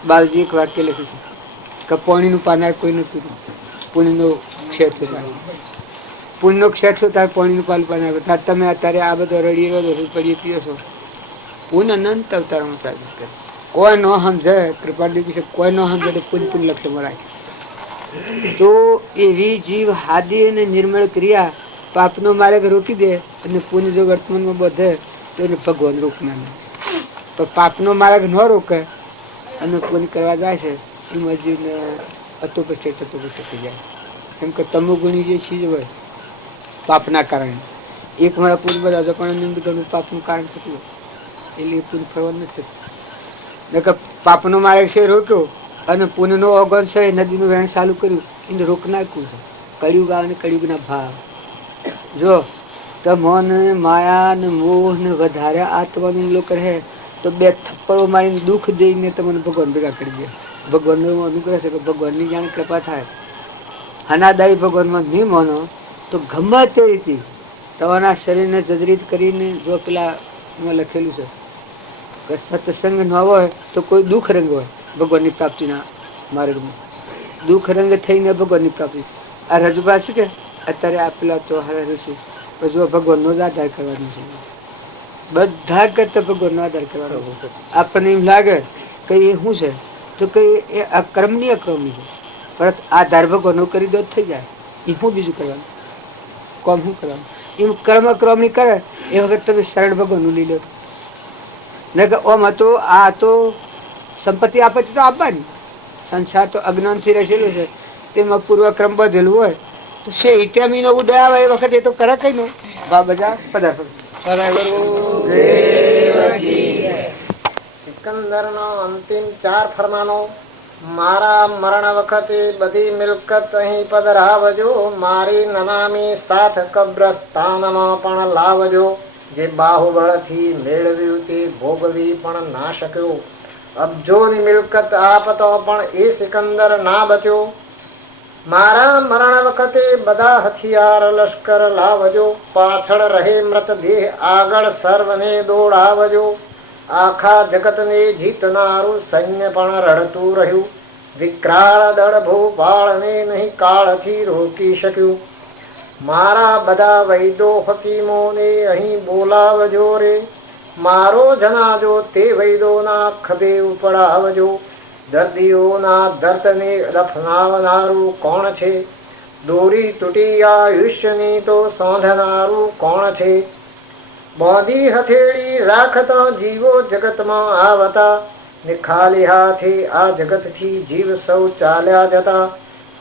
બાલજી એક વાક્ય લખ્યું છે કે પાણીનું પાનાર કોઈ નથી પુણ્યનો ક્ષય થયો થાય. પુણ્યનો ક્ષય થયો થાય, પાણીનું પાલું પાણી આવે ત્યારે તમે અત્યારે આ બધો રડી રહ્યો પડી પીઓ છો. પુન અનંત અવતારમાં સાબિત કરે. કોઈ ન સમજે કૃપાળી કોઈ ન સમજે તો પુન પુન લક્ષ્ય મળાય. તો એવી જીવ હાદી અને નિર્મળ ક્રિયા પાપનો માર્ગ રોકી દે અને પુણ્ય જો વર્તમાનમાં બધે તો એને ભગવાન રોકનાર નહીં. પણ પાપનો માર્ગ ન રોકે અને પુણ્ય કરવા જાય છે એમાં જીવને અતો પછી થઈ જાય. કેમ કે તમોગુણી જે ચીજ હોય પાપના કારણે એક મારા પુણ્ય બધા પણ બધું પાપનું કારણ થતું હોય એટલે પુણ્ય ફરવાનું નથી થતું. પાપનો માર્ગ છે રોક્યો અને પુણ્યનો અવગણ છે નદીનું વહેણ ચાલુ કર્યું એને રોક નાખ્યું છે. કળિયુગ આવે ને કળિયુગના ભાવ જો મન માયા ને મોહ ને વધારે આત્માનું લોકો રહે તો બે થપ્પડો મારીને દુઃખ દઈને તમને ભગવાન ભેગા કરી દે. ભગવાનનો અનુગ્રહ છે કે ભગવાનની જાણે કૃપા થાય. અનાદાયી ભગવાનમાં નહીં માનો તો ગમે તે રીતે તમારા શરીરને જજરીત કરીને જો પેલા લખેલું છે કે સત્સંગ ન હોય તો કોઈ દુઃખ રંગ હોય ભગવાનની પ્રાપ્તિના માર્ગમાં. દુઃખ રંગ થઈને ભગવાનની પ્રાપ્તિ. આ રજૂઆત શું કે અત્યારે આપેલા તો હારે છું પછી ભગવાનનો જ આધાર કરવાનો છે. બધા કરતા ભગવાનનો આધાર કરવાનો. આપણને એમ લાગે કે એ શું છે તો કે એ અક્રમની અક્રમની છે પણ આધાર ભગવાનનો કરી દો થઈ જાય. એ શું બીજું કરવાનું કોમ શું કરવાનું? એમ કર્મ ક્રમની કરે એ વખત તમે શરણ ભગવાનનું લઈ લો ને કે ઓમ હતો આ તો સંપત્તિ આપે તો આપવાની. સંસાર તો અજ્ઞાનથી રચેલું છે તેમાં પૂર્વક્રમ બધેલું હોય તો શે ઇટામીનો ઉદય આવે એ વખતે એ તો કરે કઈ નહીં. બધા પદાર્થ સિકંદરનો અંતિમ 4 ફરમાનો. મારા મરણ વખતે બધી મિલકત અહીં પધરાવજો, મારી નનામી સાથ કબ્રસ્તાનમાં પણ લાવજો. જે બાહુબળથી મેળવ્યું તે ભોગવી પણ ના શક્યો. અબજોની મિલકત આપતો પણ એ સિકંદર ના બચ્યો. મારા મરણ વખતે બધા હથિયાર લશ્કર લાવજો, પાછળ રહે મૃતદેહ આગળ સર્વને દોડાવજો. આખા જગતને જીતનારું સૈન્ય પણ રડતું રહ્યું, વિકરાળ દળ ભોપાળને નહીં કાળથી રોકી શક્યું. મારા બધા વૈદો હકીમોને અહીં બોલાવજો રે, મારો જનાજો તે વૈદોના ખભે ઉપડાવજો. દર્દીઓના દર્દને દફનાવનારું કોણ છે? દોરી તૂટી આયુષ્યની તો સાંધનારું કોણ છે? બોધી હથેળી રાખતા જીવો જગતમાં આવતા, ને ખાલી હાથે આ જગતથી જીવ સૌ ચાલ્યા જતા.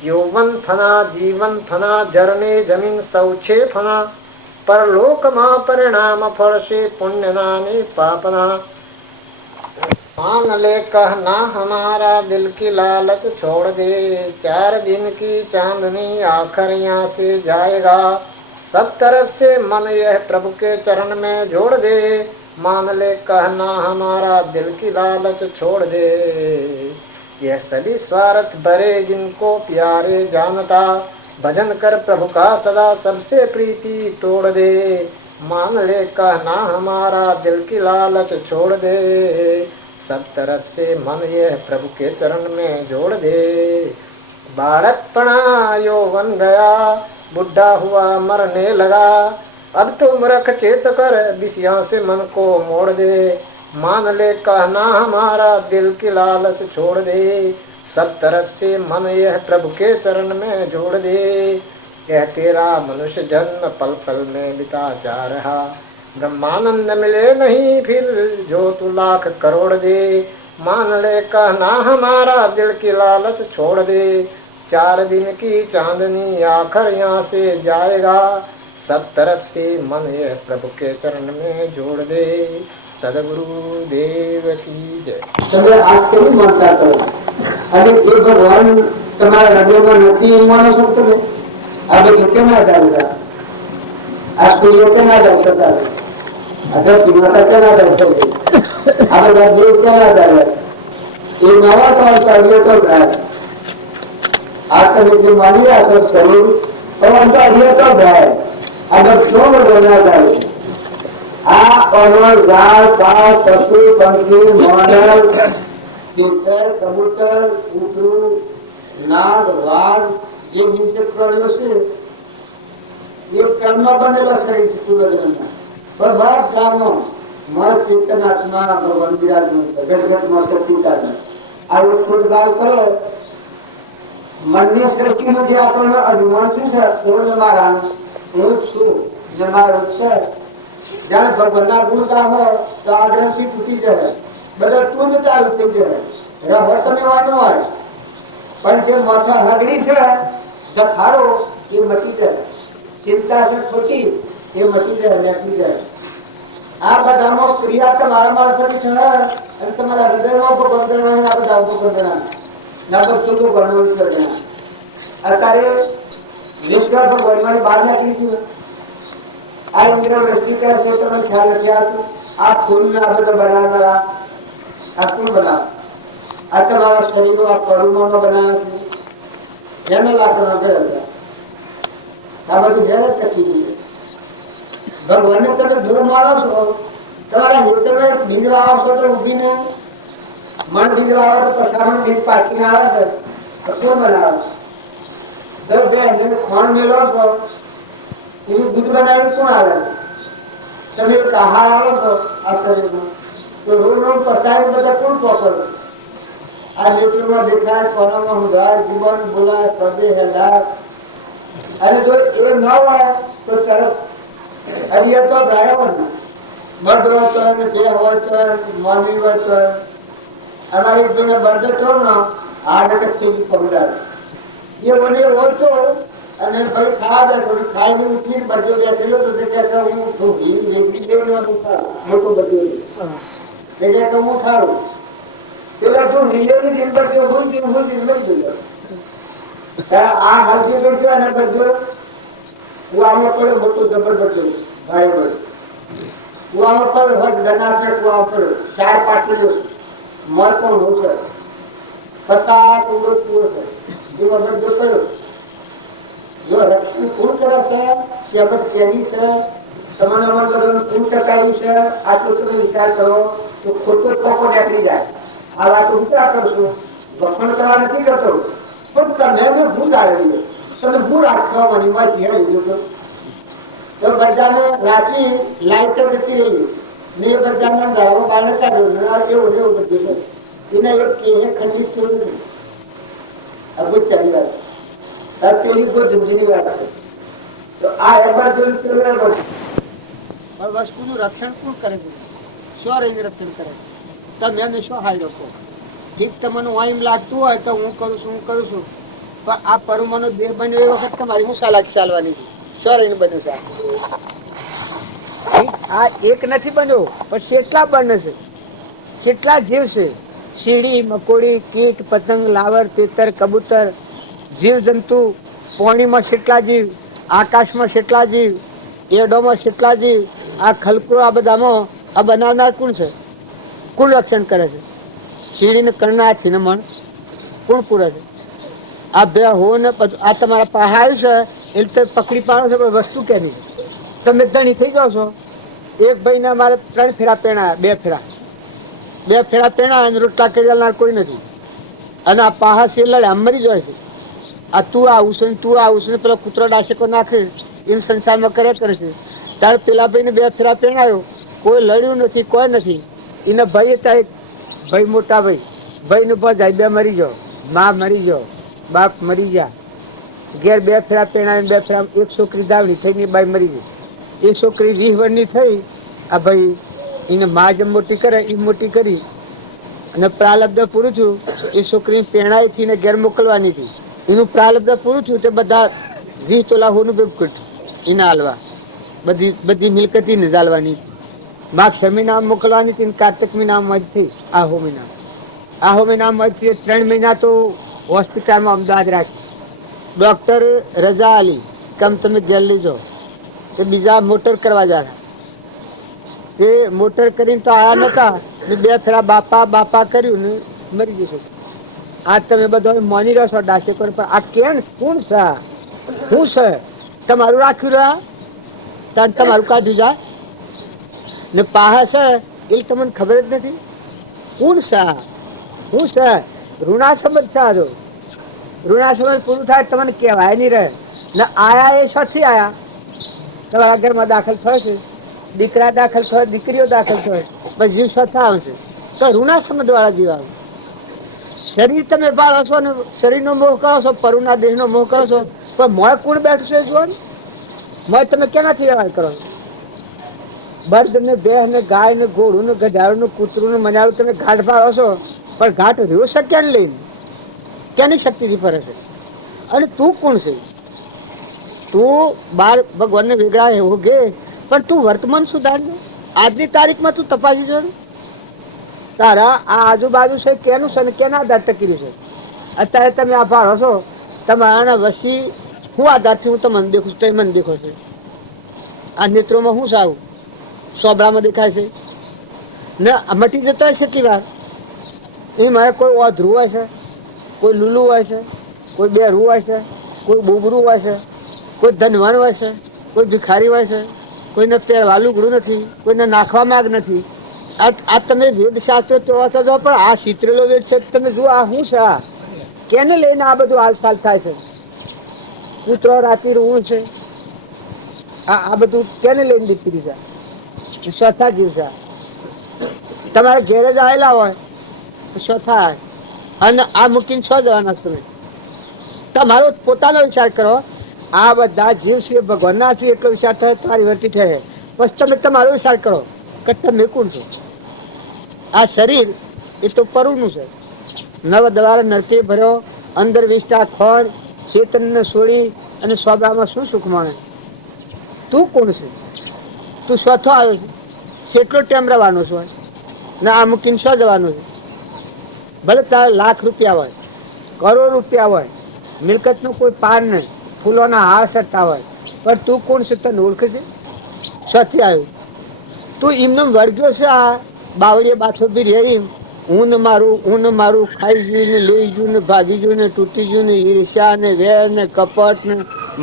યૌવન ફના જીવન ફના જરને જમીન સૌ છે ફના, પરલોકમાં પરિણામ ફળશે પુણ્યના ને પાપના. मान ले कहना हमारा दिल की लालच छोड़ दे, 4 दिन की चांदनी आखिर यहाँ से जाएगा. सब तरफ से मन यह प्रभु के चरण में जोड़ दे, मान ले कहना हमारा दिल की लालच छोड़ दे. यह सभी स्वार्थ भरे जिनको प्यारे जानता, भजन कर प्रभु का सदा सबसे प्रीति तोड़ दे. मान ले कहना हमारा दिल की लालच छोड़ दे, सब तरफ से मन ये प्रभु के चरण में जोड़ दे. बालकपना यौवन गया, बुढ़ा हुआ मरने लगा, अब तो मूर्ख चेत कर विषयों से मन को मोड़ दे. मान ले कहना हमारा दिल की लालच छोड़ दे, सब तरफ से मन यह प्रभु के चरण में जोड़ दे. यह तेरा मनुष्य जन्म पल पल में बिता जा रहा, ब्रह्मानंद मिले नहीं फिर जो तू लाख करोड़ दे. मान ले कहना हमारा दिल की लालच छोड़ दे, 4 दिन की चांदनी आखिर यहाँ से जाएगा. सब तरफ से मन यह प्रभु के चरण में जोड़ दे. सदगुरु देव की जय. તમે આ કેવી માનતા કરો અને એ ભગવાન તમારા હૃદયમાં નથી એવું માનો છો તમે? આ બધું કેના જાવ આ સ્કૂલો કેના જાવ છો? अगर माता केना जाते अब देव केना जाए ये नवा साल चाहिए तो है आपका जो मानी आसर शरीर और अंत अगले तो है अगर क्यों बोलना जाए आ और गाय पास पशु पंखी मानव तीतर कबूतर उतरू नाग वाघ જે નીચે પ્રાણીઓ છે એ કર્મ બનેલા શરીર છે પૂર્વજન્મના, પણ બાર કામનો મન ચેતન આત્મા ભગવાન બિરાજમાન છે, જગતમાં સચિતાનંદ. આવું ખોટગાળ કરો. મનની સૃષ્ટિનું જે આપણને અભિમાન શું છે, હું જ મારા, હું જ છું, જે મારું છે. જાણે ભગવાનના ગુણ ગામો તો આ ગ્રંથિ તૂટી જાય, બધા ટૂંડ ચાલુ થઈ જાય, રહો તમે વાનો હોય. પણ જે માથા હગડી છે દખાડો એ મટી જાય, ચિંતા છે ખોટી એ મટી જાય, નીકળી જાય. આ બધામાં ક્રિયા તમારા માણસોની છે અને તમારા હૃદયમાં ભગવાન આ બધા ભગવાન ના બધું ભગવાન કરવાના. અત્યારે વિશ્વ ભગવાન બહાર નાખી દીધું. આ ઇન્દ્ર વૃષ્ટિ કરે છે તમને ખ્યાલ નથી આવતું. આ ફૂલ ના બધા બનાવનારા આ ફૂલ બનાવ, આ તમારા શરીરો આ કરુણો બનાવે છે, એને લાકડા ગયા. આ બધું જયારે ટકી ગયું. ભગવાનને તમે દૂર માણો છો, તમારા મિત્ર બીજ વાવો છો તો ઉભીને મન બીજ વાવો તો પસામણ બીજ પાકીને આવે છે, શું બનાવે છે? એને ખોણ મેળવો છો એવી બીજ બનાવી કોણ આવે? તમે એક આહાર આવો છો આ શરીરમાં તો રોજ રોજ પસારી બધા કોણ પકડ? આ નેત્રમાં દેખાય, કોનામાં હુંધાય, જીવન બોલાય, પદે હેલાય. અને જો એ ન હોય તો તરફ અહીંયા તો ગાયો ને મર્દ હોય તો બે હોય તો માનવી હોય તો અમારી જેને બર્થડે થયો ને આ ટકથી પગડાવે એ મને હોય તો અને ભાઈ ખાવા દે થોડી ખાઈને ઉઠીને બર્થડે બેઠેલો તો જગ્યા હું વેચી દેવાનું મોટું બધું જગ્યા તો હું ખાડું પેલા તું રિયલી દિન પર હું લઈ ગયો આ હાલતી કરશે અને બધું કુવામાં પડે મોટું જબરદસ્ત ભાઈ કુવામાં પડે હોય ગનાર કુવા પડે 4 પાટલીઓ મળ પણ હું છે પસાર કુડો કુવો છે એવો બધો પડ્યો. જો રક્ષણ કોણ કરે છે કે અમે કેવી છે તમને અમર બધાનું કોણ ટકાવ્યું છે આટલું તમે વિચાર કરો તો ખોટો ટોકો નીકળી જાય. આ વાત વિચાર કરશો, વખણ કરવા નથી કરતો પણ તમે ભૂલ આવેલી તમે ભૂલ રાખવાની વાત હેરાઈ ગયો તો બધાને રાત્રિ લાઈટ જતી રહી ને એ બધાને ગાળો બાળને કાઢ્યો એવું એવું બધું છે એને એક કેહે ખંડિત થયું નથી. અભૂત ચાલી વાત પેલી કોઈ જુદીની વાત છે. તો આ એবার વસ્તુનું રક્ષણ કોણ કરે છે? શું રહીને રક્ષણ કરે? તમે એમને શું હાઈ રાખો? ઠીક તમને એમ લાગતું હોય તો હું કરું છું પણ આ પરમાનો દેહ બન્યો એ વખત તમારી હું સાલાક ચાલવાની છે. શું રહીને બન્યું છે? આ એક નથી બન્યો પણ કેટલા બને છે, કેટલા જીવ છે? શીડી, મકોડી, કીટ, પતંગ, લાવર, તેતર, કબૂતર, જીવ જંતુ, પાણીમાં કેટલા જીવ, આકાશમાં કેટલા જીવ, એડોમાં કેટલા જીવ, આ ખલકો આ બધામાં આ બનાવનાર કોણ છે? કોણ રક્ષણ કરે છે? શીડીને કરનારથી ને મણ કોણ પૂરે છે? આ બે હો ને આ તમારા પાસે આવ્યું છે એટલે તો પકડી પાડો છો પણ વસ્તુ કેની તમે ધણી થઈ જાઓ છો. એક ભાઈને મારે 3 ફેરા પહેણાયા, 2 ફેરા પહેણાયા અને રોટલા કરી કોઈ નથી અને આ પાહા છે લડ્યા મરી જાય છે. આ તું આવું છે ને પેલો કૂતરો ડાસેકો નાખે એમ સંસારમાં કર્યા કરે છે. ત્યારે પેલા ભાઈને 2 ફેરા પહેણાયો, કોઈ લડ્યું નથી, કોઈ નથી. એના ભાઈ હતા એક ભાઈ, મોટા ભાઈ નું બધા 2 મરી જાઓ, માં મરી જાઓ, બાપ મરી ગયા. ઘેર 2 ફેરા પહેણાવીને 2 ફેરા એક છોકરી દાવડી થઈને બાઈ મરી ગઈ. એ છોકરી 20 વર્ષની થઈ. આ ભાઈ એને માં જેમ મોટી કરે એ મોટી કરી અને પ્રાલબ્ધ પૂરું થયું. એ છોકરી પહેણાઈ થી ને ઘેર મોકલવાની હતી. એનું પ્રાલબ્ધ પૂરું થયું તે બધા 20 તોલા હોનું ભેગું કર્યું એને હાલવા, બધી મિલકત ને ચાલવાની. માગ મહિનામાં મોકલવાની હતી, કાર્તિક મહિનામાં જ થઈ. આહો મહિનામાં જ 3 મહિના તો હોસ્પિટલમાં અમદાવાદ રાખી. ડોક્ટર રજા આલી કમ તમે જેલ લઈ જાઓ. તે બીજા મોટર કરવા જતા, તે મોટર કરીને તો આયા નતા ને 2 ફેરા બાપા કર્યું ને મરી જશે. આ તમે બધા માની રહ્યો છો ડાસેકોર, પણ આ કેમ કોણ છે? શું છે? તમારું રાખ્યું રહ્યા ત્યારે તમારું કાઢ્યું જાય ને પાહા છે એ તમને ખબર જ નથી કોણ છે? શું છે? ઋણા સમજ છે. ઋણાશ્રમ પૂરું થાય તમને કહેવાય નહીં રહે ને આયા એ સાથી આયા તમારા ઘરમાં દાખલ થયો છે, દીકરા દાખલ થયો, દીકરીઓ દાખલ થયો, બસ જીવ સ્વથા આવશે તો ઋણાશ્રમ દ્વારા જીવ આવે. શરીર તમે પાળો છો ને શરીરનો મોહ કરો છો, પરુના દેહનો મોહ કરો છો, પણ મોય કોણ બેઠું છે જુઓ ને, મોય તમે કેનાથી વ્યવહાર કરો છો? બળદ ને ભેંસ ને ગાય ને ઘોડું ને ગધાડું ને કૂતરું ને મનાડું તમે ઘાટ પાડો છો, પણ ઘાટ રહ્યો છે ક્યાં લઈને, ક્યાંની શક્તિથી ફરે છે? અને તું કોણ છે? તું બાર ભગવાનને વેગળા એવું ગે, પણ તું વર્તમાન સુધારજે. આજની તારીખમાં તું તપાસી જો તારા આ આજુબાજુ છે કેનું છે ને કેના આધાર ટકી રહ્યું છે. અત્યારે તમે આ ભાડો છો તમારા વસ્તી હું આધારથી હું તમને દેખું છું, તો મને દેખો છે. આ નેત્રોમાં હું સારું સોબળામાં દેખાય છે ને મટી જતો હોય છે કેટલી વાર. એમાં કોઈ ઓધરું હોય છે, કોઈ લુલું હોય છે, કોઈ બેરું હોય છે, કોઈ બોબરું હોય છે, કોઈ ધનવાન હોય છે, કોઈ ભિખારી હોય છે, કોઈને પહેરવા લુગડું નથી, કોઈને નાખવા માગ નથી. આ તમે વેદ શાસ્ત્રો તો વાંચો પણ આ ચિત્રેલો વેદ છે તમે જુઓ આ શું છે? આ કેને લઈને આ બધું હાલચાલ થાય છે? કૂતરો રાતી રૂવું છે, આ બધું કેને લઈને દીકરી છે? ચોથા જીવ છે. તમારે ઘેરે જ આવેલા હોય ચોથા અને આ મૂકીને છો જવાના તમે. તમારો પોતાનો વિચાર કરો. આ બધા જીવ છે ભગવાનના છે એટલો વિચાર થાય તમારી વર્તી થાય. પછી તમે તમારો વિચાર કરો કે તમે કોણ છો? આ શરીર એ તો પરુનું છે. નવ દ્વાર નરકે ભર્યો, અંદર વિષ્ટા ખોર ચેતનને છોડી અને સ્વભાવમાં શું સુખ માણે? તું કોણ છે? તું સ્વથો આવ્યો છે, કેટલો ટાઈમ રહેવાનો છો ને આ મૂકીને શું જવાનું છે? ભલે તારે લાખ રૂપિયા હોય, કરોડ રૂપિયા હોય, મિલકતનું કોઈ પાર નહીં, ફૂલોના હાર સરતા હોય, પણ તું કોણ છે તને ઓળખે છે? સથી આવ્યું તું એમને વળગ્યો છે. આ બાવળીએ બાથો બી રહી હું ને મારું ખાઈ ગયું ને લઈ ગયું ને ભાગી ગયું ને તૂટી ગયું ને ઈર્ષ્યા ને વેર ને કપટ ને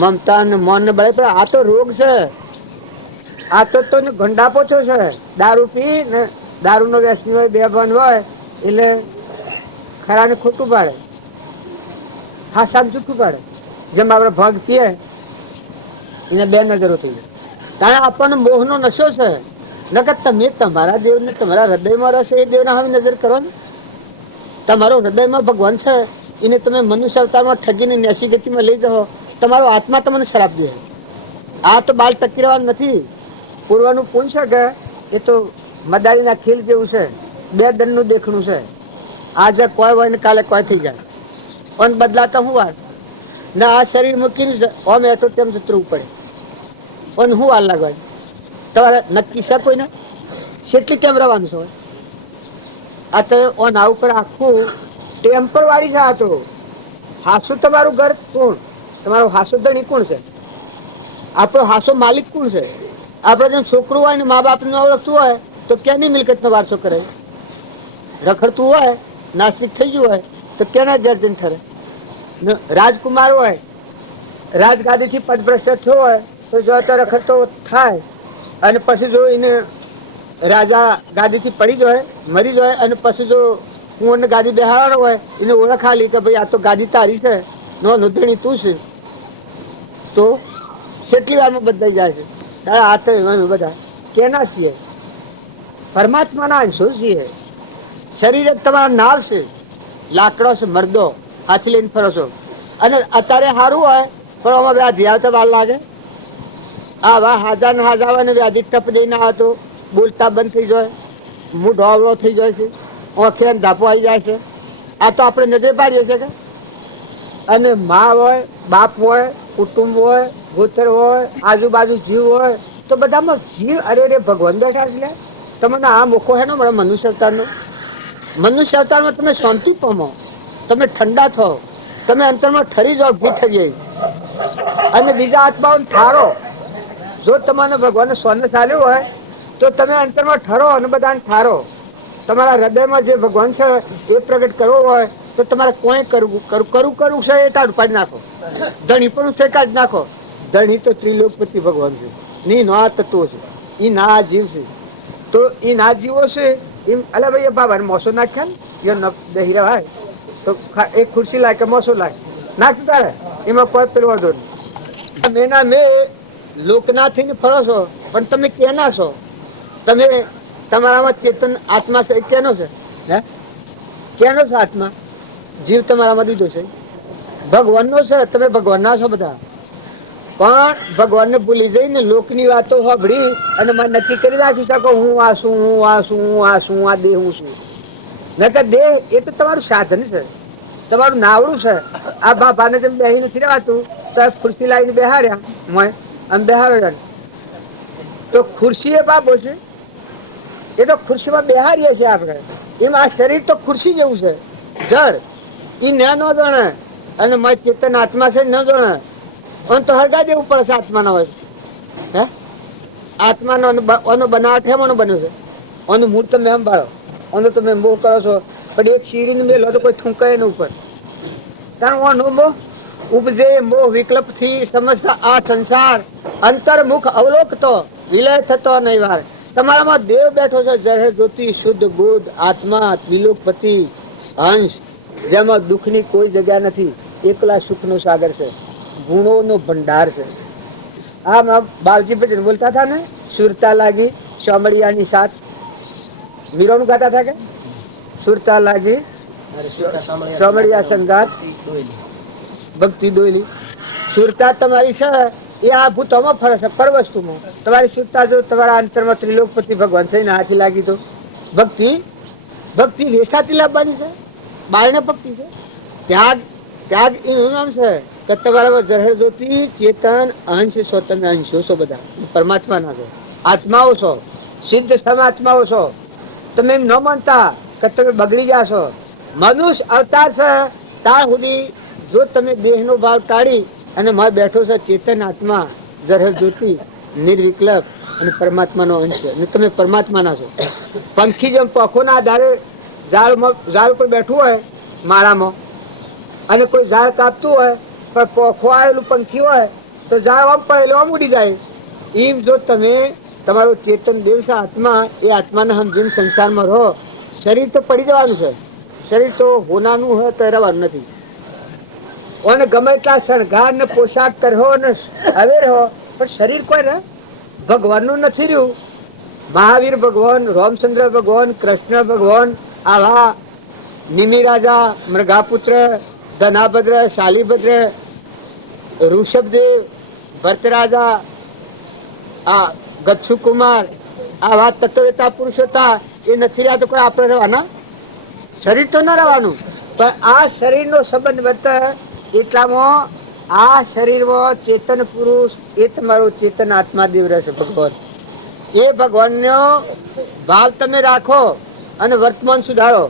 મમતા ને મન ને બળે. આ તો રોગ છે. આ તો ગંડાપો છો છે. દારૂ પી ને દારૂનો વ્યસની હોય, બેભાન હોય એટલે ખરા ને ખોટું પાડે, હા સામ જૂઠું પાડે. જેમ આપણે ભાગ પીએ એને બે નજરો થઈ જાય. કારણ આપણને મોહનો નશો છે. નકર તમે તમારા દેવને તમારા હૃદયમાં રહેશે એ દેવના હવે નજર કરો ને. તમારો હૃદયમાં ભગવાન છે એને તમે મનુષ્ય અવતારમાં ઠગીને નેસી ગતિમાં લઈ જાઓ, તમારો આત્મા તમને શરાપ દે. આ તો બાલ ટકી રહેવાનું નથી. પૂર્વનું પૂન છે કે એ તો મદારીના ખીલ જેવું છે, બે દંડનું દેખણું છે. આજે કોઈ હોય ને કાલે કોઈ થઈ જાય, પણ બદલાતા હું વાત ને આ શરીર મૂકીને ઓમ એટો તેમ જતરવું પડે. પણ હું વાર લાગવા તમારે નક્કી છે કોઈને કેટલી કેમ રહેવાનું છે? આ તો ઓન આ ઉપર આખું ટેમ્પર વાળી છે. આ તો હાસુ તમારું ઘર કોણ? તમારો હાસો ધણી કોણ છે? આપણો હાસો માલિક કોણ છે? આપણે જેમ છોકરું હોય ને મા બાપને ઓળખતું હોય તો ક્યાંની મિલકતનો વારસો કરે? રખડતું હોય નાસ્તિક થઈ ગયું હોય તો ક્યાંના જર્જન ઠરે? રાજકુમાર હોય રાજગાદીથી પદભ્રષ્ટ થયો હોય તો જો તો રખડતો થાય અને પછી જો એને રાજા ગાદીથી પડી જાય મરી જાય અને પછી જો કુંવરને ગાદી બેહાડવાનો હોય એને ઓળખ આલી કે ભાઈ આ તો ગાદી તારી છે, નોંધણી તું છે, તો કેટલી વારમાં બદલાઈ જાય છે. તારા હાથ બધા કેના છીએ? પરમાત્માના અંશો છીએ. શરીર જ તમારા નાવ છે, લાકડો છે, મરદો હાથી લઈને ફરો છો. અને અત્યારે સારું હોય પણ આમાં વ્યાધિ આવતા વાર લાગે. આવા હાજા ને હાજા હોય ને વ્યાધિ ટપ દઈને આવે તો બોલતા બંધ થઈ જાય, મૂઢ અવળો થઈ જાય છે, ઓખે ધાપો આવી જાય છે. આ તો આપણે નજરે પાડીએ છીએ કે. અને મા હોય, બાપ હોય, કુટુંબ હોય, ગોત્ર હોય, આજુબાજુ જીવ હોય તો બધામાં જીવ અરે ભગવાન બેઠા છે. તમને આ મોકો હે ને મળે મનુષ્ય અવતારનો. મનુષ્ય અવતારમાં તમે શાંતિ પામો, તમે ઠંડા થો, તમે અંતરમાં ઠરી જાઓ, ભી થઈ જાય અને બીજા આત્માઓને ઠારો. જો તમને ભગવાનને સ્વર્ણ ચાલ્યું હોય તો તમે અંતરમાં ઠરો અને બધાને ઠારો. તમારા હૃદયમાં જે ભગવાન છે એ પ્રગટ કરવો હોય તો તમારે કોઈ કરવું છે એ તારું પાડી નાખો. ધણી પણ છે કાઢી નાખો. ધણી તો ત્રિલોકપતિ ભગવાન છે, ની ના તત્વો છે, એ ના જીવ છે. તો એ ના જીવો છે એમ અલા ભાઈ બાબા મોસો નાખ્યા ને બેહી રહ્યા તો એક ખુરશી લાય કે મોસો લાય નાખી તારે એમાં કોઈ પેલું વાંધો નહીં. મેના મેં લોકનાથી ને ફરો છો પણ તમે કેના છો? તમે તમારામાં ચેતન આત્મા છે કેનો છે? હે કેનો છે આત્મા? જીવ તમારામાં દીધો છે ભગવાનનો છે. તમે ભગવાનના છો બધા, પણ ભગવાનને ભૂલી જઈને લોકની વાતો સાંભળી અને મને નક્કી કરી રાખી શકો હું આ છું, હું આ છું, હું આ છું, આ દેહ હું છું. નકર દેહ એ તો તમારું સાધન છે, તમારું નાવડું છે. આ બાપાને જેમ બેહી નથી રહેવાતું તો ખુરશી લાવીને બેહાર્યા મોય અને બેહાડ્યા તો ખુરશી એ બાબો છે. એ તો ખુરશીમાં બેહારીએ છીએ આપણે. એમ આ શરીર તો ખુરશી જેવું છે, જળ. એ ન જાણે અને મારી ચેતન આત્મા છે ન જાણે. અને તો હળગા દેવું પડે છે આત્માનો હોય. હે આત્માનો બનાવટ હેમનો બન્યો છે? ઓનું મૂળ તમે સંભાળો, ઓનો તમે મોહ કરો છો. પણ એક શીરીને મેલો તો કોઈ થૂંકાય એની ઉપર. કારણ ઓનો મોહ ઉપજે મોહ વિકલ્પ થી સમજતા આ સંસાર અંતર્મુખ અવલોકતો વિલય થતો નહીં વાર. તમારામાં દેવ બેઠો છે, જહે જ્યોતિ શુદ્ધ બુદ્ધ આત્મા ત્રિલોકપતિ અંશ, જેમાં દુઃખની કોઈ જગ્યા નથી. એકલા સુખનો સાગર છે, ગુણોનો ભંડાર છે. આમ બાવજી ભજન બોલતા હતા ને, સુરતા લાગી ચોમડિયાની સાથ. વીરોનું ગાતા હતા કે સુરતા લાગી ચોમડિયા સંગાત ભક્તિ દોયલી. સુરતા તમારી છે એ આ ભૂતોમાં ફરે છે, પર વસ્તુમાં. તમારી સુરતા જો તમારા અંતરમાં ત્રિલોકપતિ ભગવાન છે ને હાથી લાગી તો ભક્તિ ભક્તિ રેસાથી લાવવાની છે, બાયણે ભક્તિ છે. ત્યાગ ત્યાગ એનું નામ છે કે તમારામાં જહર જ્યોતિ ચેતન અંશ છો. તમે અંશો છો બધા, પરમાત્મા ના છો, આત્માઓ છો, સિદ્ધ સમાત્માઓ છો. તમે એમ ન માનતા કે તમે બગડી જાશો. મનુષ્ય અવતાર છે ત્યાં સુધી જો તમે દેહનો ભાવ ટાળી અને માં બેઠો છે ચેતન આત્મા જહર જ્યોતિ નિર્વિકલ્પ અને પરમાત્માનો અંશ, અને તમે પરમાત્માના છો. પંખી જેમ પંખોના આધારે ઝાડ ઉપર બેઠું હોય માળામાં, અને કોઈ ઝાડ કાપતું હોય પણ પોખો આવેલું પંખી હોય તો ઝાડ આમ પડેલું આમ ઉડી જાય. એમ જો તમે તમારો ચેતન દેવ છે આત્મા, એ આત્માને સમજીને સંસારમાં રહો. શરીર તો પડી જવાનું છે, શરીર તો હોનાનું હોય તો રહેવાનું નથી. અને ગમે એટલા શણગાર ને પોશાક કર્યો ને હવે રહો, પણ શરીર કોઈ રહે ભગવાનનું નથી રહ્યું. મહાવીર ભગવાન, રામચંદ્ર ભગવાન, કૃષ્ણ ભગવાન, આવા નિમિ રાજા, મૃગાપુત્ર, ધનાભદ્ર, શાલીભદ્ર, ઋષભદેવ, ભરતરાજા, આ ગચ્છુ કુમાર, આવા તત્વવેતા પુરુષ હતા. એ નથી રહ્યા તો કોઈ આપણે રહેવાના? શરીર તો ના રહેવાનું, પણ આ શરીરનો સંબંધ વર્તે એટલામાં આ શરીરમાં ચેતન પુરુષ એ તમારો ચેતન આત્મા દેવ રહેશે ભગવાન. એ ભગવાનનો ભાવ તમે રાખો અને વર્તમાન સુધારો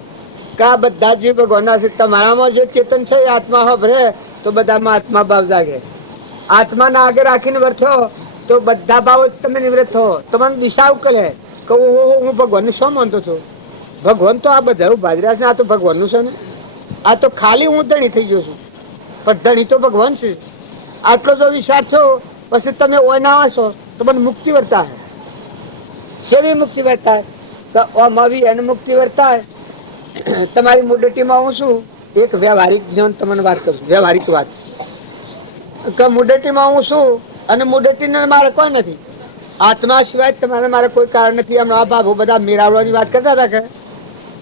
કે આ બધા જે ભગવાનના છે. તમારામાં જે ચેતન છે એ આત્મા હો ભરે તો બધામાં આત્મા ભાવ જાગે. આત્માને આગળ રાખીને વર્તો તો બધા ભાવ તમે નિવૃત્ત થો. તમને દિશા ઉકેલે કે હું ભગવાનને શું માનતો છું? ભગવાન તો આ બધા ભાજર્યા છે, આ તો ભગવાનનું છે ને. આ તો ખાલી હું ધણી થઈ ગયો છું, પણ ધણી તો ભગવાન છે. આટલો જો વિશ્વાસ થયો પછી તમે ઓના હશો તો મને મુક્તિ વર્તાય. સેવી મુક્તિ વર્તાય તો આવી એને મુક્તિ વર્તાય. તમારી મુડટીમાં હું છું એક વ્યવહારિક જ્ઞાન તમને વાત કરું, વ્યવહારિક વાત કે મુડટીમાં હું છું અને મુડટીને મારે કોઈ નથી. આત્મા સિવાય તમારે મારે કોઈ કારણ નથી. હમણાં આ બાબુ બધા મેળાવવાની વાત કરતા હતા કે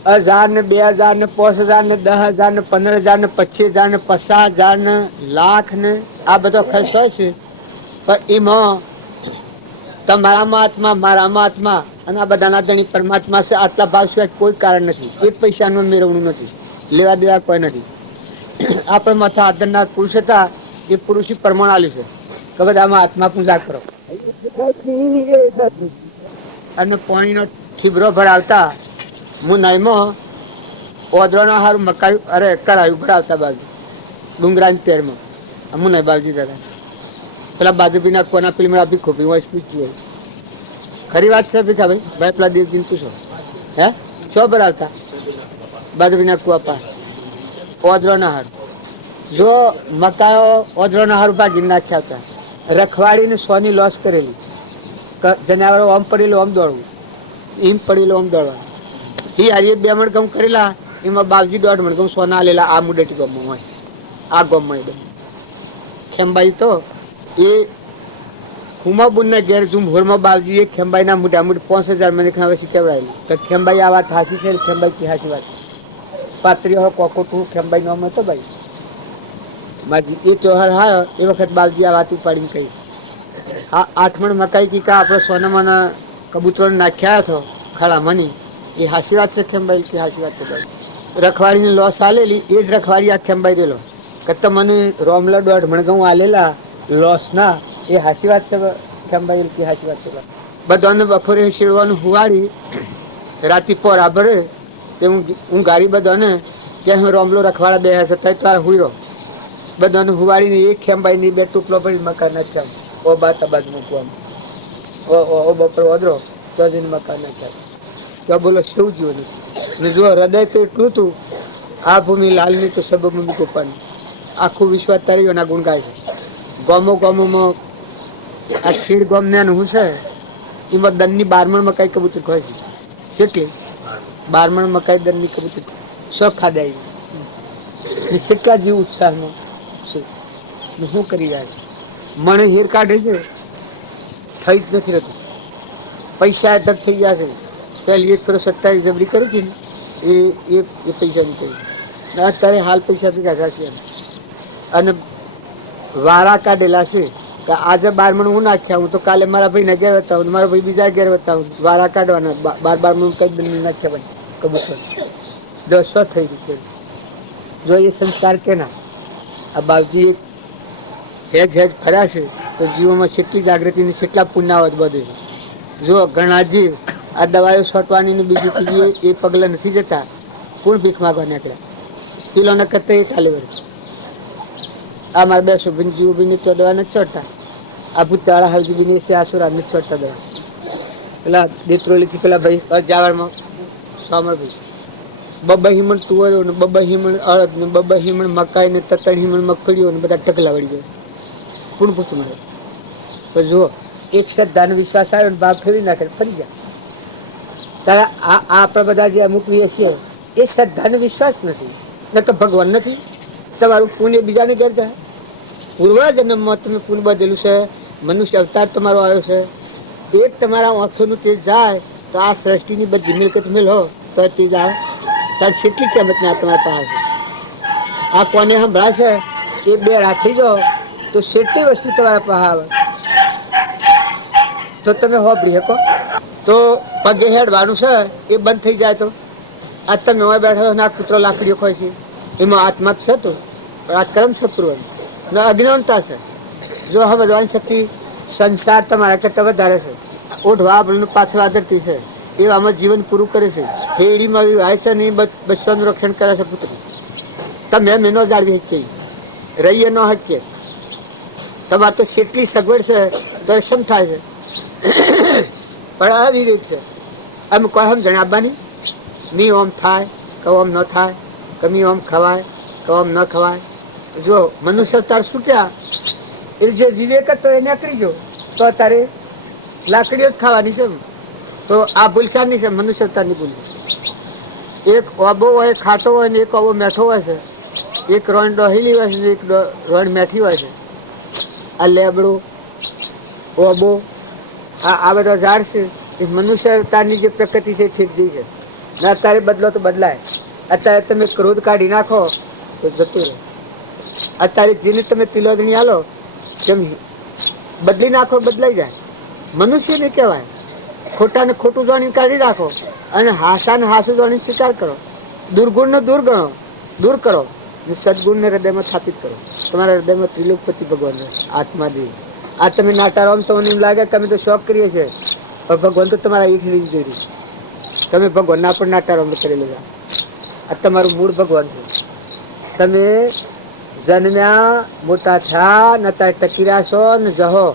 1000 ને 2000 ને 5000 ને 10,000 ને 15,000 ને 25,000 ને 50,000 ને લાખ ને આ બધો ખર્ચ હોય છે. પણ એમાં તમારામાં આત્મા, મારામાં આત્મા અને આ બધાના ધણી પરમાત્મા છે. આટલા ભાવ સિવાય કોઈ કારણ નથી. એક પૈસાનું મેળવણું નથી, લેવા દેવા કોઈ નથી. આપણે માથા આદરનાર પુરુષ હતા, એ પુરુષ પ્રમાણ આલ્યું છે કે બધામાં આત્મા પૂજા કરો. અને પાણીનો ઠીબરો ભરાવતા હું નાઈમાં ઓદરાના હારું મકાઈ અરે કરાયું ભરાવતા બાજુ ડુંગરાની તેરમાં હું નહીં બાજુ દાદા પેલા બાજુ બીના કોના પેલી મેળા ભીખો ભી હોય સ્પીચ હોય. ખરી વાત છે ભીખા ભાઈ? ભાઈ પેલા દેવજીને પૂછો. હે શું ભરાવતા? બાજુ બીના કુવા પા ઓદરાના હારું. જો મકાયો ઓદરાના હારું ભાગી નાખ્યા હતા. રખવાડીને સોની લોસ કરેલી. જનાવરો આમ પડેલું આમ દોડવું, એમ પડેલું આમ દોડવાનું. એ હારી 2 મણ ઘઉં કરેલા, એમાં બાવજી 1.5 મણ ઘઉં સોના લેલા. આ મુડેટી ગમો હોય આ ગામમાં બધું ખેમબાઈ તો એ હુમાબુનના ઘેર ઝુંભોરમાં બાવજીએ ખેમબાઈના મોટા મોટી 5000 મને ખાવે શીખવાડેલી તો ખેમબાઈ આ વાત હાસી છે ખેમબાઈ કી હાસી વાત પાત્રી હો કોકો તું ખેમબાઈ નામ હતો ભાઈ માજી એ ત્યોહાર હા એ વખત બાવજી આ વાત ઉપાડીને કહી આ 8 મણ મકાઈ કીકા આપણે સોનામાં કબૂતરો નાખ્યા હતો ખડા મની એ હાસી વાત છે ખેમબાઈ કી હાસી વાત છે ભાઈ રખવાડીને લોસ આલેલી એ જ રખવાડી આ ખેમબાઈ દેલો કત મને રોમલા 1.5 મણ ઘઉં આલેલા લોસ ના એ હાસી વાત છે ખેમબાઈ કી હાસી વાત છે બધાને બપોરે શેડવાનું હુવાડી રાતી પોરા ભરે તે હું ગાડી બધાને કે હું રોમલો રખવાડા બે હશે તઈ તાર હુઈરો બધાને હુવાડીને એક ખેમબાઈની બે ટુકડો પડી મકાન નાખ્યા ઓ બાત બાદ મૂકવાનું ઓ બપોર વધરો તો જઈને મકાન નાખ્યા તો બોલો શું જીવન ને જો હૃદય તો એટલું હતું આ ભૂમિ લાલની તો સબ ભૂમિ ગોપાની આખું વિશ્વ તારીઓના ગુણ ગાય છે ગામો ગામોમાં આ ખીડ ગામને હું છે એમાં દનની 12 મણ મકાઈ કબૂતર ખોય છે કેટલી 12 મણ મકાઈ દનની કબૂતર સબ ખાધા ને કેટલા જીવ ઉત્સાહમાં છે શું કરી રહ્યા છે મને હેર કાઢે છે થઈ જ નથી રહેતું પૈસા અટક થઈ ગયા છે પહેલી એક ફેરો 27 જબરી કરી હતી ને એ પૈસા નીકળી અત્યારે હાલ પૈસા ભેગા થશે અને વાળા કાઢેલા છે કે આજે 12 મણ હું નાખ્યા હું તો કાલે મારા ભાઈ ઘેર હતા મારા ભાઈ બીજા ઘેર હતા વાળા કાઢવાના 12 મણ કઈ બની નાખ્યા ભાઈ કબૂતર 10 થઈ ગયું જો એ સંસ્કાર કેના આ બાવજી એક હેજ ફર્યા છે તો જીવોમાં કેટલી જાગૃતિની કેટલા પુણ્યાવત બધે છે જો ઘણા જીવ આ દવાઓ છોટવાની ને બીજી ત્રીજી એ પગલા નથી જતા કોણ ભીખ માગવા નીકળ્યા પેલોને કરતા એ ટાલે વળે આ મારા બે સુભીન જીવબીને તો દવા નથી છોડતા આ ભૂતાળા હલજીબીને છે આસુરા નથી છોડતા દવા પેલા દેત્રોલીથી પેલા ભાઈ જાવડમાં સોમરભાઈ બબ્બા હિમણ તુવરો ને બબ્બા હિમણ અળદ ને બબ્બા હિમણ મકાઈ ને તતણ હિમણ મગફળીઓ ને બધા ટકલા વળી જાય કોણ પૂછું મળે તો જુઓ એક શ્રદ્ધાનો વિશ્વાસ આવ્યો ને ભાગ ફેરી નાખે ફરી જાય તારા આ આપણા બધા જે અમુક વીએ છીએ એ શ્રદ્ધાનો વિશ્વાસ નથી ન તો ભગવાન નથી તમારું પુણ્ય બીજાને ઘેર જાય પૂર્વજન્મમાં તમે પુણ્ય બધેલું છે મનુષ્ય અવતાર તમારો આવ્યો છે એક તમારા આંખોનું તેજ જાય તો આ સૃષ્ટિની બધી મિલકત મેળો તો તેજ આવે તાર કેટલી કિંમત ના તમારા પાસે આ કોને સંભળા છે એ બે રાખી જાઓ તો કેટલી વસ્તુ તમારા પાસે આવે તો તમે હોભળી શકો તો પગે હેડવાનું છે એ બંધ થઈ જાય તો આ તમે હોય બેઠો ના કૂતરો લાકડીઓ ખોય છે એમાં આત્મા છે તો આ કર્મ શત્રુ ને અજ્ઞાનતા છે જો હવે વધવાની શક્તિ સંસાર તમારા કરતા વધારે છે ઓઢવા આપણને પાછળ આદરતી છે એવામાં જીવન પૂરું કરે છે હેડીમાં વાય છે ને બચ્ચાનું રક્ષણ કરે છે પુત્ર તમે મેનો જાળવી શકીએ રહીએ ન શકીએ તમારે તો કેટલી સગવડ છે તો એ સમ થાય છે પણ આ વિવેક છે અમે કોઈ સમજણ આપવાની મી ઓમ થાય કહો ઓમ ન થાય કમી ઓમ ખવાય કહો ઓમ ન ખવાય જો મનુષ્ય અવતાર છૂટ્યા એ જે વિવેક હતો એ નીકળી ગયો તો અત્યારે લાકડીઓ જ ખાવાની છે તો આ ભૂલસાની છે મનુષ્ય અવતારની ભૂલ એક ઓબો હોય ખાટો હોય ને એક ઓબો મેઠો હોય છે એક રોણ ડોહેલી હોય છે ને એક રોણ મેઠી હોય છે આ લેબડો ઓબો આ બધા ઝાડ છે એ મનુષ્ય અવતારની જે પ્રકૃતિ છે ઠીક જઈ છે ને અત્યારે બદલો તો બદલાય અત્યારે તમે ક્રોધ કાઢી નાખો તો જતું રહે અત્યારે જેને તમે તિલોદણી આલો તેમ બદલી નાખો બદલાઈ જાય મનુષ્યને કહેવાય ખોટાને ખોટું જાણીને કાઢી રાખો અને હાસાને હાસું જાણીને સ્વીકાર કરો દુર્ગુણને દૂર ગણો દૂર કરો અને સદગુણને હૃદયમાં સ્થાપિત કરો તમારા હૃદયમાં ત્રિલોકપતિ ભગવાન આત્મા દેવ આ તમે નાટારો આમ તમને એમ લાગે કે અમે તો શોખ કરીએ છીએ પણ ભગવાન તો તમારા એક રીત જોઈ રહ્યું તમે ભગવાનના પણ નાટારો કરેલો છે આ તમારું મૂળ ભગવાન છે તમે જન્મ્યા મોટા થયા નતા ટકી રહ્યા છો ને જહો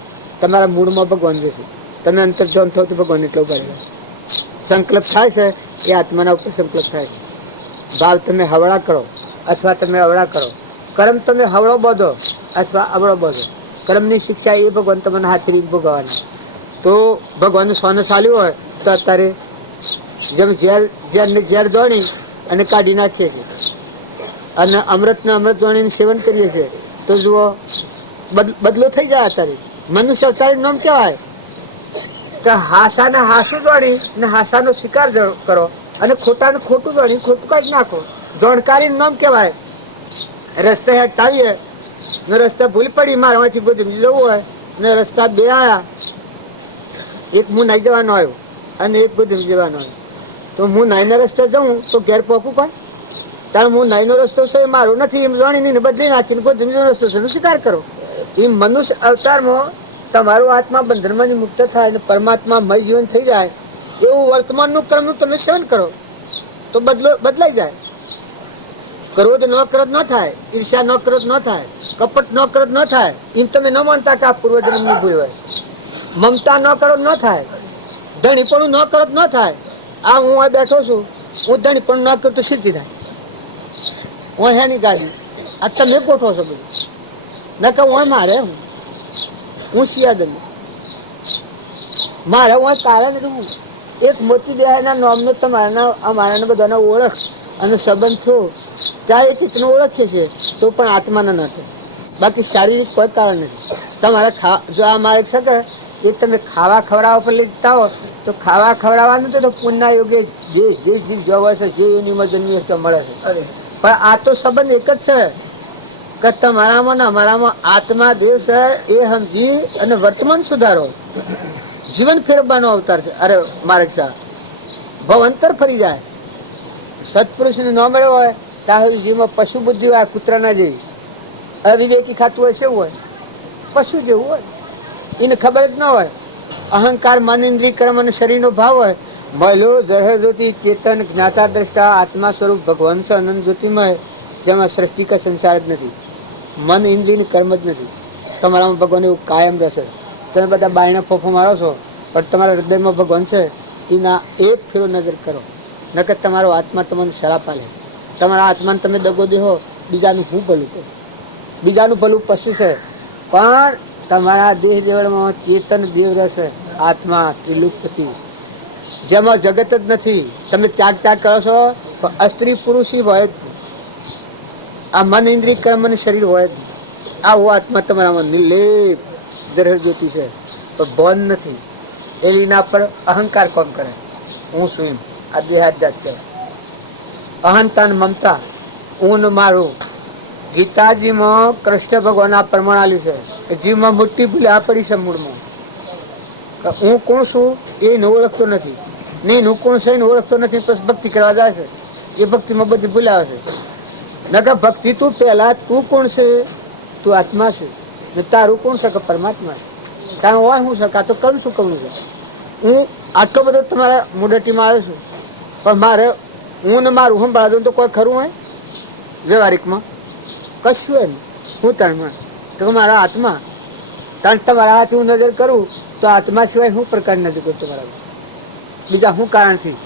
તમારા મૂળમાં ભગવાન જશે તમે અંતર જોન થો તો ભગવાન એટલો ઉભા સંકલ્પ થાય છે એ આત્માના ઉપર સંકલ્પ થાય છે ભાવ તમે હવળા કરો અથવા તમે અવળા કરો કર્મ તમે હવળો બધો અથવા અવળો બધો કર્મની શિક્ષા એ ભગવાન તમને હાથરી ભોગવવાના તો ભગવાનનું સોનું ચાલ્યું હોય તો અત્યારે જેમ ઝેરને ઝેર દોડી અને કાઢી નાખીએ છીએ અને અમૃત વાણીનું સેવન કરીએ છીએ તો જુઓ બદલો થઈ જાય. અત્યારે મનુષ્ય અવતારી નામ કહેવાય કે હાસાને હાસું જાણી ને હાસાનો શિકાર કરો અને ખોટાને ખોટું જાણી ખોટું કાઢી નાખો. જાણકારી નામ કહેવાય. રસ્તે હેઠાવીએ ને રસ્તા ભૂલ પડી મારવાથી બધું જવું હોય ને રસ્તા બે આયા, એક હું નાઈ જવાનો આવ્યો અને એક બધું જવાનો આવ્યો, તો હું નાઈના રસ્તે જઉં તો ઘેર પહોંચું પણ કારણ હું નાઈનો રસ્તો છે એ મારો નથી એમ જાણીને બદલી નાખીને બધું રસ્તો છે એનો સ્વીકાર કરો. એ મનુષ્ય અવતારમાં તમારું આત્મા બંધનમાંથી મુક્ત થાય અને પરમાત્મા મય જીવન થઈ જાય એવું વર્તમાનનું કર્મનું તમે સેવન કરો તો બદલાઈ જાય. ક્રોધ ન ક્રોધ ન થાય, ઈર્ષ્યા ન ક્રોધ ન થાય, કપટ ન ક્રોધ ન થાય. એમ તમે ન માનતા કે આ પૂર્વજન્મની ભૂલ હોય. મમતા ન ક્રોધ ન થાય, ધણીપણું ન ક્રોધ ન થાય. આ હું આ બેઠો છું, હું ધણીપણું ન કરું તો સિદ્ધિ થાય. હું હેની ગાડી આ તમે ગોઠવો છો બધું ન કે હું મારે હું સિયાદ મારે હું કારણ હું એક મોતી દેહાના નામનો તમારા અમારા બધાને ઓળખ અને સંબંધ થયો ચાહે ચિત્તને ઓળખે છે તો પણ આત્માના નથી. બાકી શારીરિક કોઈ કારણ નથી. તમારે જો આ મારે છે એ તમે ખાવા ખવડાવવા પર લીધા હો તો ખાવા ખવડાવવાનું તો પુણ્યના યોગે જે જે જીવ જોવે છે જે એની જન્મી તો મળે છે. પણ આ તો સંબંધ એક જ છે કે તમારામાં ને અમારામાં આત્મા દેવ છે એ સમજી અને વર્તમાન સુધારો. જીવન ફેરવવાનો અવતાર છે. અરે માર્ગ સાહેબ ભવંતર ફરી જાય. સત્પુરુષને ન મળ્યો હોય ત્યાં જીવમાં પશુ બુદ્ધિ હોય, કૂતરાના જેવી અવિવેકી ખાતું હોય છે હોય પશુ જેવું હોય. એને ખબર જ ન હોય. અહંકાર મન ઇન્દ્રિય કર્મ અને શરીરનો ભાવ હોય. મહિલો જહર જ્યોતિ ચેતન જ્ઞાતા દ્રષ્ટા આત્મા સ્વરૂપ ભગવાન છે અનંત જ્યોતિમય જેમાં સૃષ્ટિ કા સંસાર જ નથી. મન ઇન્દ્રિય કર્મ જ નથી. તમારામાં ભગવાન એવું કાયમ રહેશે. તમે બધા બાયણે ફોફો મારો છો પણ તમારા હૃદયમાં ભગવાન છે એના એક ફેરો નજર કરો નકર તમારો આત્મા તમને શરાપ આલે. તમારા આત્માને તમે દગો દેહો બીજાનું હું ભલું કરો. બીજાનું ભલું પશુ છે પણ તમારા દેહ દેવળમાં ચેતન દેવ રહેશે. આત્મા ત્રિલુપ્તિ જેમાં જગત જ નથી. તમે ત્યાગ કરો છો તો અસ્ત્રી પુરુષ હોય જ. આ મન ઇન્દ્રિય કર્મ અને શરીર હોય જ. આવો આત્મા તમારામાં નિર્લેપ જરહ જ્યોતિ છે તો બોન નથી. એના પર અહંકાર કોમ કરે હું છું એમ. આ દેહાદ્યાસ કહેવાય. અહંતા ને મમતા હું ને મારું. ગીતાજીમાં કૃષ્ણ ભગવાન આ પ્રમાણ આલ્યું છે કે જીવમાં મોટી ભૂલ આ પડી છે મૂળમાં. હું કોણ છું એને ઓળખતો નથી નહીં હું કોણ છે એને ઓળખતો નથી. પછી ભક્તિ કરવા જાય છે એ ભક્તિમાં બધી ભૂલાવે છે. નકર ભક્તિ તું પહેલા તું કોણ છે? તું આત્મા છે ને તારું કોણ છે કે પરમાત્મા છે. કારણ હોય શું છે કાં તો કરું શું કહું છું. હું આટલો બધો તમારા મુડટીમાં આવ્યો છું પણ મારે હું ને મારું સંભાળ દઉં તો કોઈ ખરું હોય વ્યવહારિકમાં કશું હોય ને હું તણમાં તો મારા આત્મા કારણ તમારા હાથ હું નજર કરું તો આત્મા સિવાય હું પ્રકાર નજર કરું તમારા બીજા શું કારણથી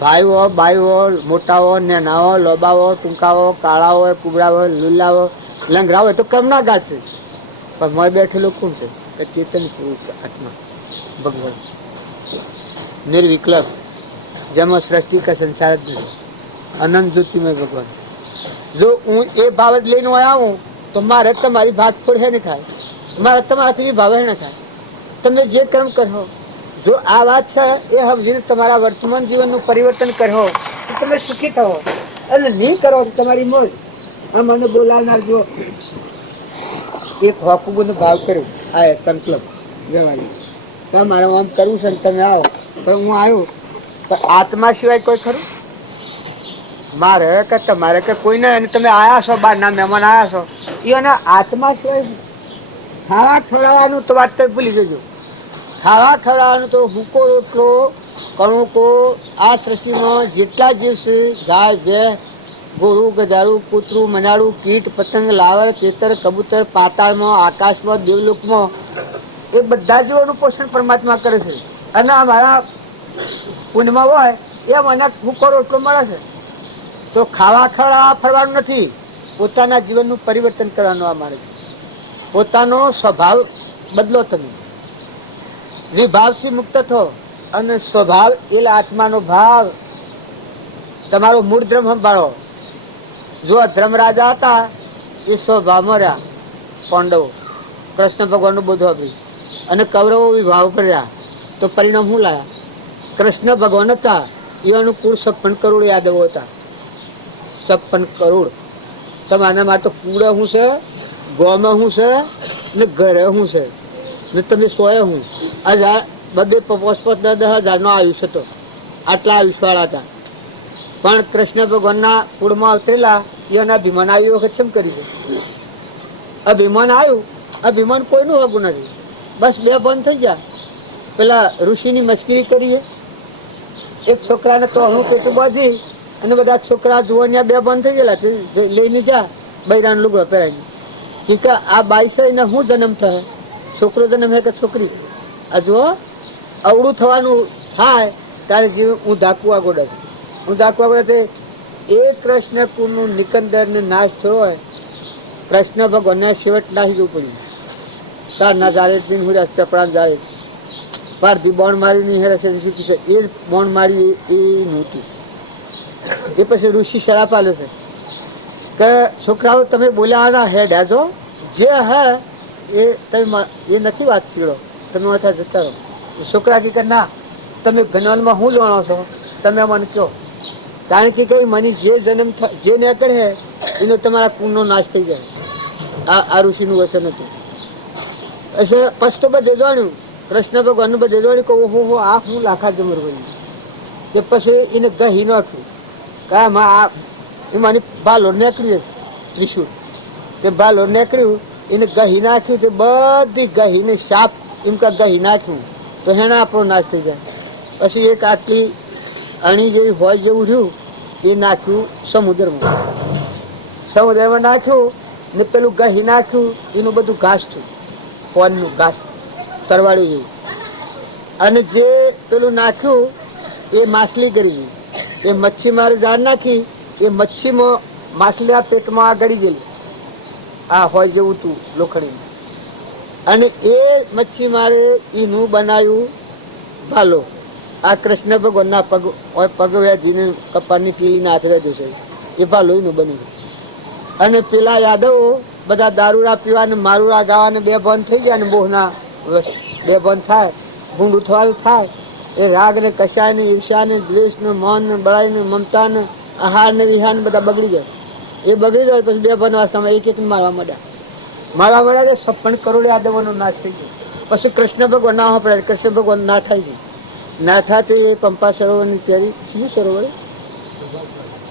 ભાઈઓ બાઈઓ મોટાઓ નેનાઓ લોબાઓ ટૂંકાઓ કાળાઓ કુબડાઓ લીલાઓ લંગરાઓ તો કર્મના ગાઢ છે પણ મોય બેઠેલો કોણ છે કે ચેતન પુરુષ આત્મા ભગવાન નિર્વિકલ્પ જેમાં સૃષ્ટિ કા સંસાર જ નથી. અનંત જ્યોતિમય ભગવાન. જો હું એ ભાવ જ લઈને આવું તો મારે તમારી ભાગફોડ હે નહીં થાય. મારે તમારાથી ભાવ હે ના થાય. તમે જે કર્મ કરો જો આ વાત છે એ સમજીને તમારા વર્તમાન જીવનનું પરિવર્તન કરો તો તમે સુખી થવો અને નહીં કરો તો તમારી મોજ. આ મને બોલાવનાર જો એક હોકુબુનો ભાવ કર્યો આ સંકલ્પ જવાની મારે આમ કરવું છે તમે આવો પણ હું આવ્યો પણ આત્મા સિવાય કોઈ ખરું મારે કે તમારે કે કોઈ નહીં. તમે આવ્યા છો બહારના મહેમાન આવ્યા છો એના આત્મા સિવાય ખાવા ખવડાવવાનું તો વાત ભૂલી જજો. ખાવા ખવડાવવાનું તો ભૂકો રોટલો કણુકો આ સૃષ્ટિમાં જેટલા જીવ છે ગાય ભેંસ ગોળું ગજારું કૂતરું મનાડું કીટ પતંગ લાવર ખેતર કબૂતર પાતાળમાં આકાશમાં દેવલોકમાં એ બધા જીવોનું પોષણ પરમાત્મા કરે છે. અને અમારા પુણ્યમાં હોય એ મને ભૂકો રોટલો મળે છે તો ખાવા ખવડાવવા ફરવાનું નથી. પોતાના જીવનનું પરિવર્તન કરવાનું આ મારે. પોતાનો સ્વભાવ બદલો. તમે વિભાવથી મુક્ત થો અને સ્વભાવ એટલે આત્માનો ભાવ તમારો મૂળ ધર્મ સંભાળો. જો ધર્મરાજા હતા એ સ્વભાવમાં રહ્યા પાંડવો, કૃષ્ણ ભગવાનનું બધું આપ્યું, અને કૌરવો વિભાવ પર રહ્યા, તો પરિણામ શું લાયા? કૃષ્ણ ભગવાન હતા એવાનું કુળ 56 કરોડ યાદવો હતા. 56 કરોડ. તમારા માટે કુળ શું છે, ગોમાં શું છે, ને ઘરે શું છે, ને તમે સોએ હું આ બધે 5,000-10,000 નો આયુષ્ય હતો. આટલા આયુષ્યવાળા હતા. પણ કૃષ્ણ ભગવાનના કુળમાં અવતરેલા એના અભિમાન આવી વખત કેમ કરી છે? અભિમાન આવ્યું, અભિમાન કોઈનું હગું નથી. બસ બે બંધ થઈ ગયા. પેલા ઋષિની મસ્કરી કરીએ, એક છોકરાને તો હું પેટું બાંધી અને બધા છોકરા જુવાનિયા બે બંધ થઈ ગયેલા, લઈને જા બૈરાન લુગડો પહેરાવી કે આ 22 ને શું જન્મ થાય? છોકરો જન્મ હે કે છોકરી? આ જુઓ, અવળું થવાનું થાય ત્યારે જીવ હું ધાકવા ગોડા છું. હું ધાકવા ગોડા એ કૃષ્ણ કુળનું નિકંદર ને નાશ થયો હોય, કૃષ્ણ ભગવાનને છેવટ નાખી જવું પડ્યું. તાર ના જારે દિન હું ચપડા જારે પારથી બોણ મારી નહીં હેરશે એ બોણ મારી એ નહોતું. એ પછી ઋષિ શરાપ આલ્યો છે કે છોકરાઓ તમે બોલ્યા હેડ હાજો જે હે એ તમે એ નથી વાત શીખો, તમે ઓછા જતા રહો. છોકરા કે ના તમે ગનવાલમાં શું લોણો છો, તમે મને કહો. કારણ કે કઈ મને જે જન્મ જે ને કરે એનો તમારા કુળનો નાશ થઈ જાય. આ ઋષિનું વચન હતું. એટલે પછી તો બધે જાણ્યું, કૃષ્ણ ભગવાનનું બધે જાણ્યું કે ઓહો આ હું લાખા જમર બન્યું. તે પછી એને ગહી નાખ્યું. કામાં આ એમાંની ભાલો નીકળ્યું ત્રિશુળ, તે ભાલો નીકળ્યું એને ગહી નાખ્યું. તે બધી ગહીને સાપ એમ કે ગહી નાખ્યું તો હેણા આપણો નાશ થઈ જાય. પછી એક આટલી અણી જેવી હોય જેવું રહ્યું એ નાખ્યું સમુદ્રમાં. સમુદ્રમાં નાખ્યું ને પેલું ગહી નાખ્યું એનું બધું ઘાસ થયું, ફોનનું ઘાસ કરવાડ્યું જેવું. અને જે પેલું નાખ્યું એ માછલી કરી ગઈ. એ મચ્છી મારે જાળ નાખી, એ મચ્છીમાં માછલી આ પેટમાં આ ગળી ગયેલી, આ હોય જેવું તું લોખંડી. અને એ મચ્છી મારે એનું બનાવ્યું ભાલો. આ કૃષ્ણ ભગવાનના પગ વ્યાધીને કપાળની પીલીને હાથ વ્યાધ્યું છે એ ભાલો એનું બની ગયું. અને પેલા યાદવો બધા દારૂડા પીવા ને મારુડા ગાવા ને બે બંધ થઈ ગયા ને મોહના બે બંધ થાય, ભૂંડું થવાનું થાય. એ રાગ ને કશાય ને ઈર્ષા ને દ્વેષ ને મન ને બળાઈ ને મમતા ને આહાર ને વિહાર ને બધા બગડી જાય. એ બગડી જાય પછી બે બંધ વાસ્તામાં એક મારવા માંડ્યા. 56 કરોડ યાદવોનો નાશ થઈ ગયો. પછી કૃષ્ણ ભગવાન ના પડે, કૃષ્ણ ભગવાન ના થાય છે. ના થાય એ પંપા સરોવરની તૈયારી શું સરોવર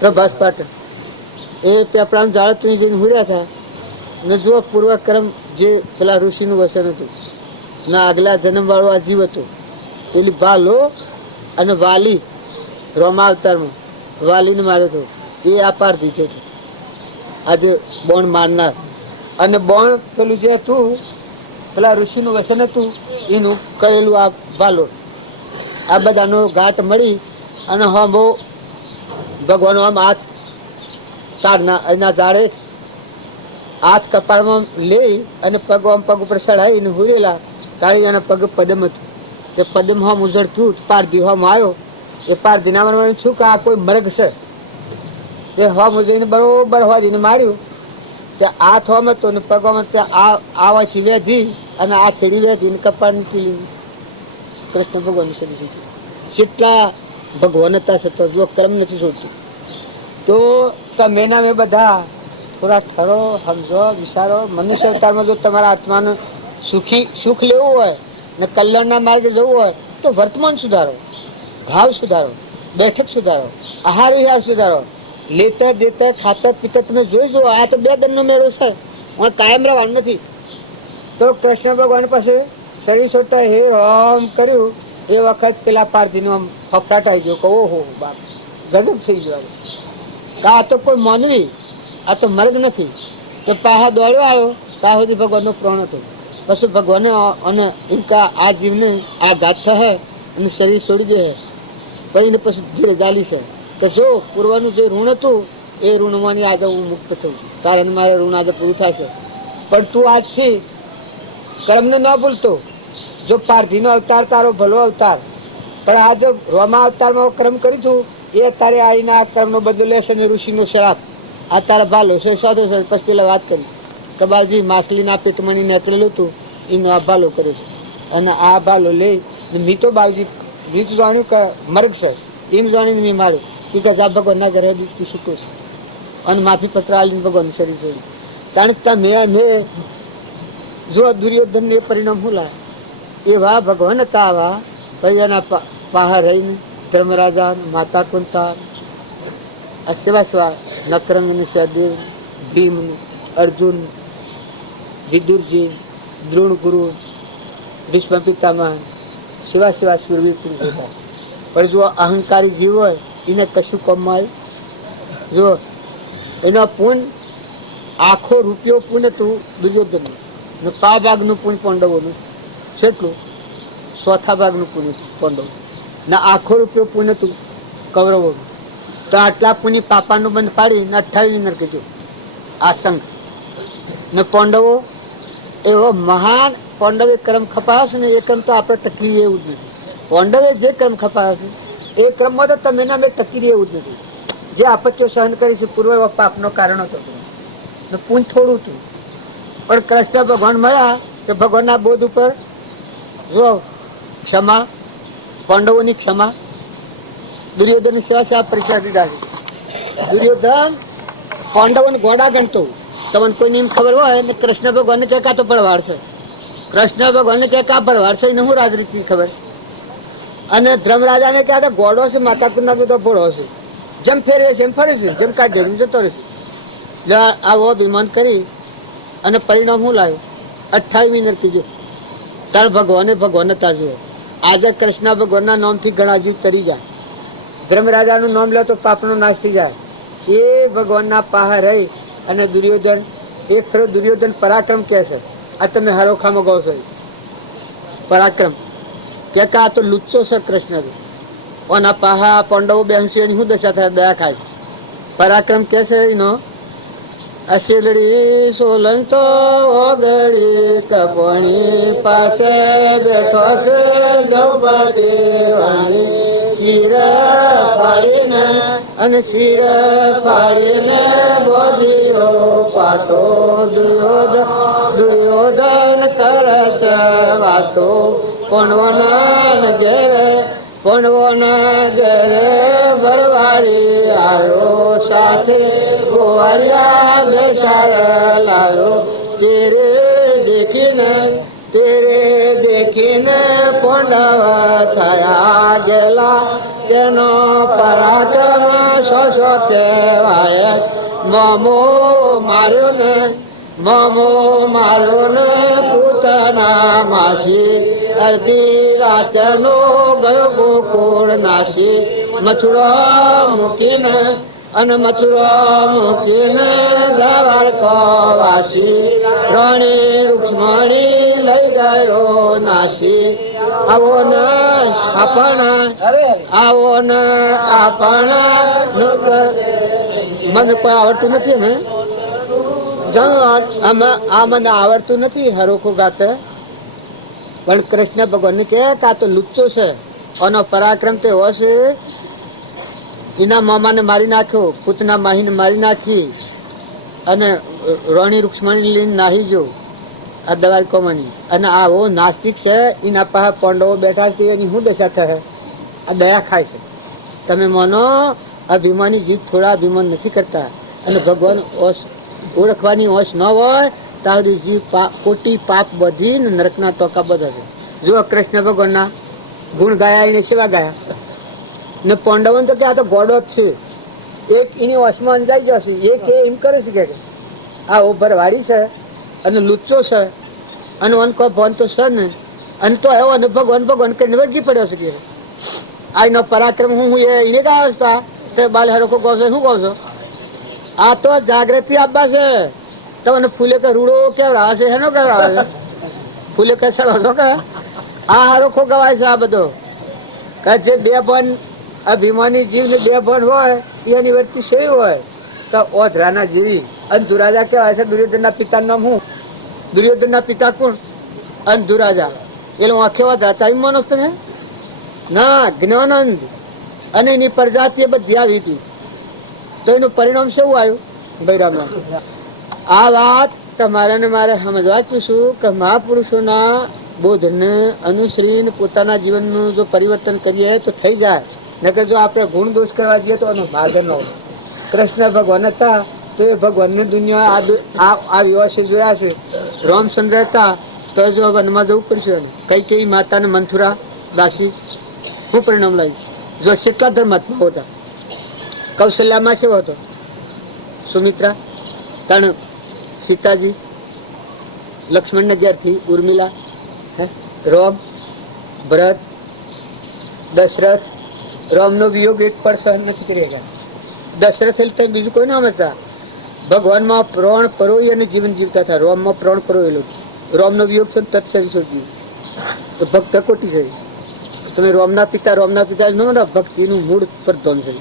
પ્રભાસ પાટણ એ પેપડાનું ઝાડ તું જઈને હુર્યા હતા ને જો પૂર્વક્રમ જે પેલા ઋષિનું વસન હતું ના આગલા જન્મવાળો આ જીવ હતો. પેલી ભાલો અને વાલી રોમા અવતારમાં વાલીને માર્યો હતો એ આ પાર દીધો હતો આજે બોણ મારનાર. અને બોણ પેલું જે હતું પેલા ઋષિનું વસન હતું એનું કરેલું આ ભાલો. આ બધાનો ઘાટ મળી અને હા બહુ ભગવાન આમ હાથ તારના એના ઝાડે હાથ કપાળમાં લઈ અને પગ આમ પગ ઉપર ચડાવીને હુરેલા કાઢી એના પગ પદમ હતું. તે પદમ હમ ઉજળતું પારધી હમ આવ્યો. એ પારધીના મનમાં શું કે આ કોઈ મર્ગ છે. તે હમ જઈને બરોબર હોજીને માર્યું. ત્યાં હાથ હોમ હતો ને પગમાં ત્યાં આવાથી વેધી અને આ છેડી વેધી કપાળની પીલી કૃષ્ણ ભગવાન કેટલા ભગવાન હતા છતાં જો કર્મ નથી છોડતું. તો તમે ના મેં બધા થોડા ઠરો સમજો વિચારો. મનુષ્ય અવતારમાં જો તમારા આત્માને સુખ લેવું હોય ને કલ્યાણના માર્ગે જવું હોય તો વર્તમાન સુધારો, ભાવ સુધારો, બેઠક સુધારો, આહાર વિહાર સુધારો, લેતા દેતા ખાતા પીતા તમે જોઈ જો. આ તો 2 દનનો મેળો છે, કાયમ રહેવાનું નથી. તો કૃષ્ણ ભગવાન પાસે શરીર સોતા હે રામ કર્યું એ વખત પેલા પારધીનો આમ ફફડાટ આવી ગયો કે ઓહો બાપ ગજબ થઈ ગયો. આ તો કોઈ માનવી, આ તો મર્ગ નથી. તો પાહા દોડ્યો આવ્યો ત્યાં સુધી ભગવાનનો પ્રાણ હતો. પછી ભગવાને અને ઇનકા આ જીવને આ ઘાત થશે અને શરીર છોડી દે પણ એને પછી ધીરે ચાલી છે કે જો પૂર્વનું જે ઋણ હતું એ ઋણમાંની આજે હું મુક્ત થઉં છું. તારે મારે ઋણ આજે પૂરું થશે. પણ તું આજથી કર્મને ન ભૂલતો. જો પારધીનો અવતાર તારો ભલો અવતાર, પણ આ જો રોમા અવતારમાં કર્મ કર્યું છું એ તારે આવીને આ કર્મનો બદલો લેશે ને ઋષિનો શ્રાપ આ તારા ભાલો છે સાધુ છે. પછી પેલા વાત કરી કે બાજી માછલીના પેટમાં નીકળેલું હતું એનો આ ભાલો કર્યો છે અને આ ભાલો લઈ મી તો બાવજી મી તો જાણ્યું કે મર્ગ છે એમ જાણીને મેં માર્યું તું કે જા ભગવાનના ઘરે તું શીખું છું અને માફી પત્ર આલીને ભગવાન શરીર જોયું જાણતા મેં જો દુર્યોધન એ પરિણામ શું લાય એવા ભગવાન હતા આવા પછી એના પાહા રહીને ધર્મરાજા માતા કુંતા આ સેવા સેવા નકરંગ ને સહદેવ ભીમ અર્જુન વિદુરજી દ્રોણ ગુરુ ભીષ્મ પિતામહ સેવા સેવા સુરવીર પુરુષ હતા. પણ જો અહંકારી જીવ હોય એને કશું કમાય જો એનો પૂન આખો રૂપિયો પૂન હતું દુર્યોધન ને 5 ભાગનું પૂન પાંડવોનું કેટલું 1/4 ભાગનું પૂન પાંડવ ને આખો રૂપિયો પૂન હતું કૌરવોનું. તો આટલા પૂની પાપાનું બંધ પાડીને 28 નર કીધું આ સંઘ ને પાંડવો એવો મહાન પાંડવે કર્મ ખપાવશે ને એ કર્મ તો આપણે ટકી એવું જ નથી. પાંડવે જે કર્મ ખપાવશે એ ક્રમમાં તો તમે ના મેં ટકી એવું જ નથી. જે આપત્તિઓ સહન કરી છે પૂર્વ પાપનો કારણ હતો ને પૂન થોડું હતું. પણ કૃષ્ણ ભગવાન મળ્યા કે ભગવાનના બોધ ઉપર જો ક્ષમા પાંડવોની ક્ષમા દુર્યોધનની સેવા સેવા પરીક્ષા દીધા છે. દુર્યોધન પાંડવોને ગોડા ગણતો તમને કોઈને એમ ખબર હોય ને કૃષ્ણ ભગવાનને કહે કા તો ભરવાડ છે કૃષ્ણ ભગવાનને કહે કા ભરવાડ છે એને હું રાજરીતની ખબર અને ધર્મરાજાને કહે ગોડો છે માતા કુંડા તો ભોળો છે જેમ ફેરવે છે એમ ફરે છે જેમ કાઢ જઈને જતો રહેશે. આવો અભિમાન કરી અને પરિણામ શું લાવ્યું 28 નર કીધું તાર ભગવાન હતા જુઓ. આજે કૃષ્ણ ભગવાનના નામથી ઘણા જીવ તરી જાય ધર્મરાજાનું નામ લે તો પાપનો નાશ થઈ જાય. એ ભગવાનના પાહા રહી અને દુર્યોધન એક ફરો દુર્યોધન પરાક્રમ કહે છે. આ તમે હરોખામાં ગો છો પરાક્રમ કે આ તો લુચ્ચો છે કૃષ્ણ ઓના પાહા પાંડવો બેસી શું દશા થાય દયા ખાય. પરાક્રમ કે છે એનો અશીલડી સોલંતો ઓગળી કપણી પાસે બેઠો છે દ્રૌપદી વાણી શિર ફાડીને અને શિર ફાડીને બોધીઓ પાટો દુર્યોધન કરે છે વાતો પણવના ઘેરે ભરવારી આવ્યો સાથે ગોવાળિયા બેસાર લાવ્યો. તેરે દેખીને પાંડવ થયા ગેલા તેનો પરાક્રમ શોષો તેવાય. મોમો માર્યો ને પૂતના માસી અડધી રાતનો ગયો ગોકુળ નાસી. મથુરા મૂકીને દ્વારકો વાસી રાણી રૂક્ષ્મણી લઈ ગયો નાસી. આવો ને આપણા મને કોઈ આવડતું નથી ને આ મને આવડતું નથી હરોખો ગાતે. પણ કૃષ્ણ ભગવાન ને કે આ તો લુચ્ચો છે આનો પરાક્રમ તો એવો છે એના મામાને મારી નાખ્યો પૂતના માહીને મારી નાખી અને રાણી રૂક્ષ્મણી લઈને નાહી ગયો આ દ્વારકામાંની. અને આવો નાસ્તિક છે એના પાસે પાંડવો બેઠા છે એની શું દશા થાય આ દયા ખાય છે. તમે માનો અભિમાની જીત થોડા અભિમાન નથી કરતા અને ભગવાન ઓળખવાની ઓશ ન હોય ત્યાં સુધી જીવ કોટી પાપ બધી નરકના ટોકા બધા છે. જો કૃષ્ણ ભગવાનના ગુણ ગાયા એને સેવા ગાયા ને પાંડવન તો કે આ તો ગોડો જ છે એક એની ઓશમાં અંજાઈ જશે. એક એમ કરે છે કે આ ભરવાડી છે અને લુચ્ચો છે અને અનકો ભન તો છે ને અને તો એવો અને ભગવાન કે વળગી પડ્યો છે કે આ એનો પરાક્રમ હું એને ગાયો હતા તે બાલ હરખો કહો છો શું કહો છો. આ તો જાગૃતિ આપવા છે તમને ફૂલે કે રૂડો કેવડાવે છે હેનો કેવડાવે છે ફૂલે કે સડો કે આ હરખો ગવાય છે. આ બધો કે જે બે ભન અભિમાની જીવ ને બે ભન હોય એની વચ્ચે સેવી હોય તો ઓધરાના જેવી. અને દુરાજા કેવાય છે દુર્યોધનના પિતાનું નામ શું દુર્યોધનના પિતા કોણ અને દુરાજા એટલે આંખે ઓધરાતા એમ માનો તમે ના જ્ઞાનંદ અને એની પ્રજાતિ બધી આવી હતી તો એનું પરિણામ શું આવ્યું ભાઈ રામ આ વાત તમારે ને મારે સમજવા છું કે મહાપુરુષોના બોધને અનુસરીને પોતાના જીવનનું જો પરિવર્તન કરીએ તો થઈ જાય. નકર જો આપણે ગુણ દોષ કરવા જઈએ તો એનો માર્ગ ન હોય. કૃષ્ણ ભગવાન હતા તો એ ભગવાનની દુનિયા આ વ્યવસ્થિત જોયા છે. રામચંદ્ર હતા તો જો વનમાં જવું પડશે. કઈ કઈ માતાને મંથુરા દાસી શું પરિણામ લાવ્યું? જો કેટલા ધર્માત્મા હતા. કૌશલ્યામાં કેવો હતો? સુમિત્રા, કારણ સીતાજી, લક્ષ્મણને જ્યારથી ઉર્મિલા, રામ, ભરત, દશરથ. રામનો વિયોગ એક પણ સહન નથી કરી ગયા. દશરથ એટલે બીજું કોઈ નામ હતા. ભગવાનમાં પ્રાણ પરોઈ અને જીવન જીવતા હતા. રામમાં પ્રાણ પરોયેલું. રામનો વિયોગ છે તત્સરી છોડી તો ભક્ત કોટી છે. તમે રામના પિતા ન માનો, ભક્તિનું મૂળ પ્રધાન છે.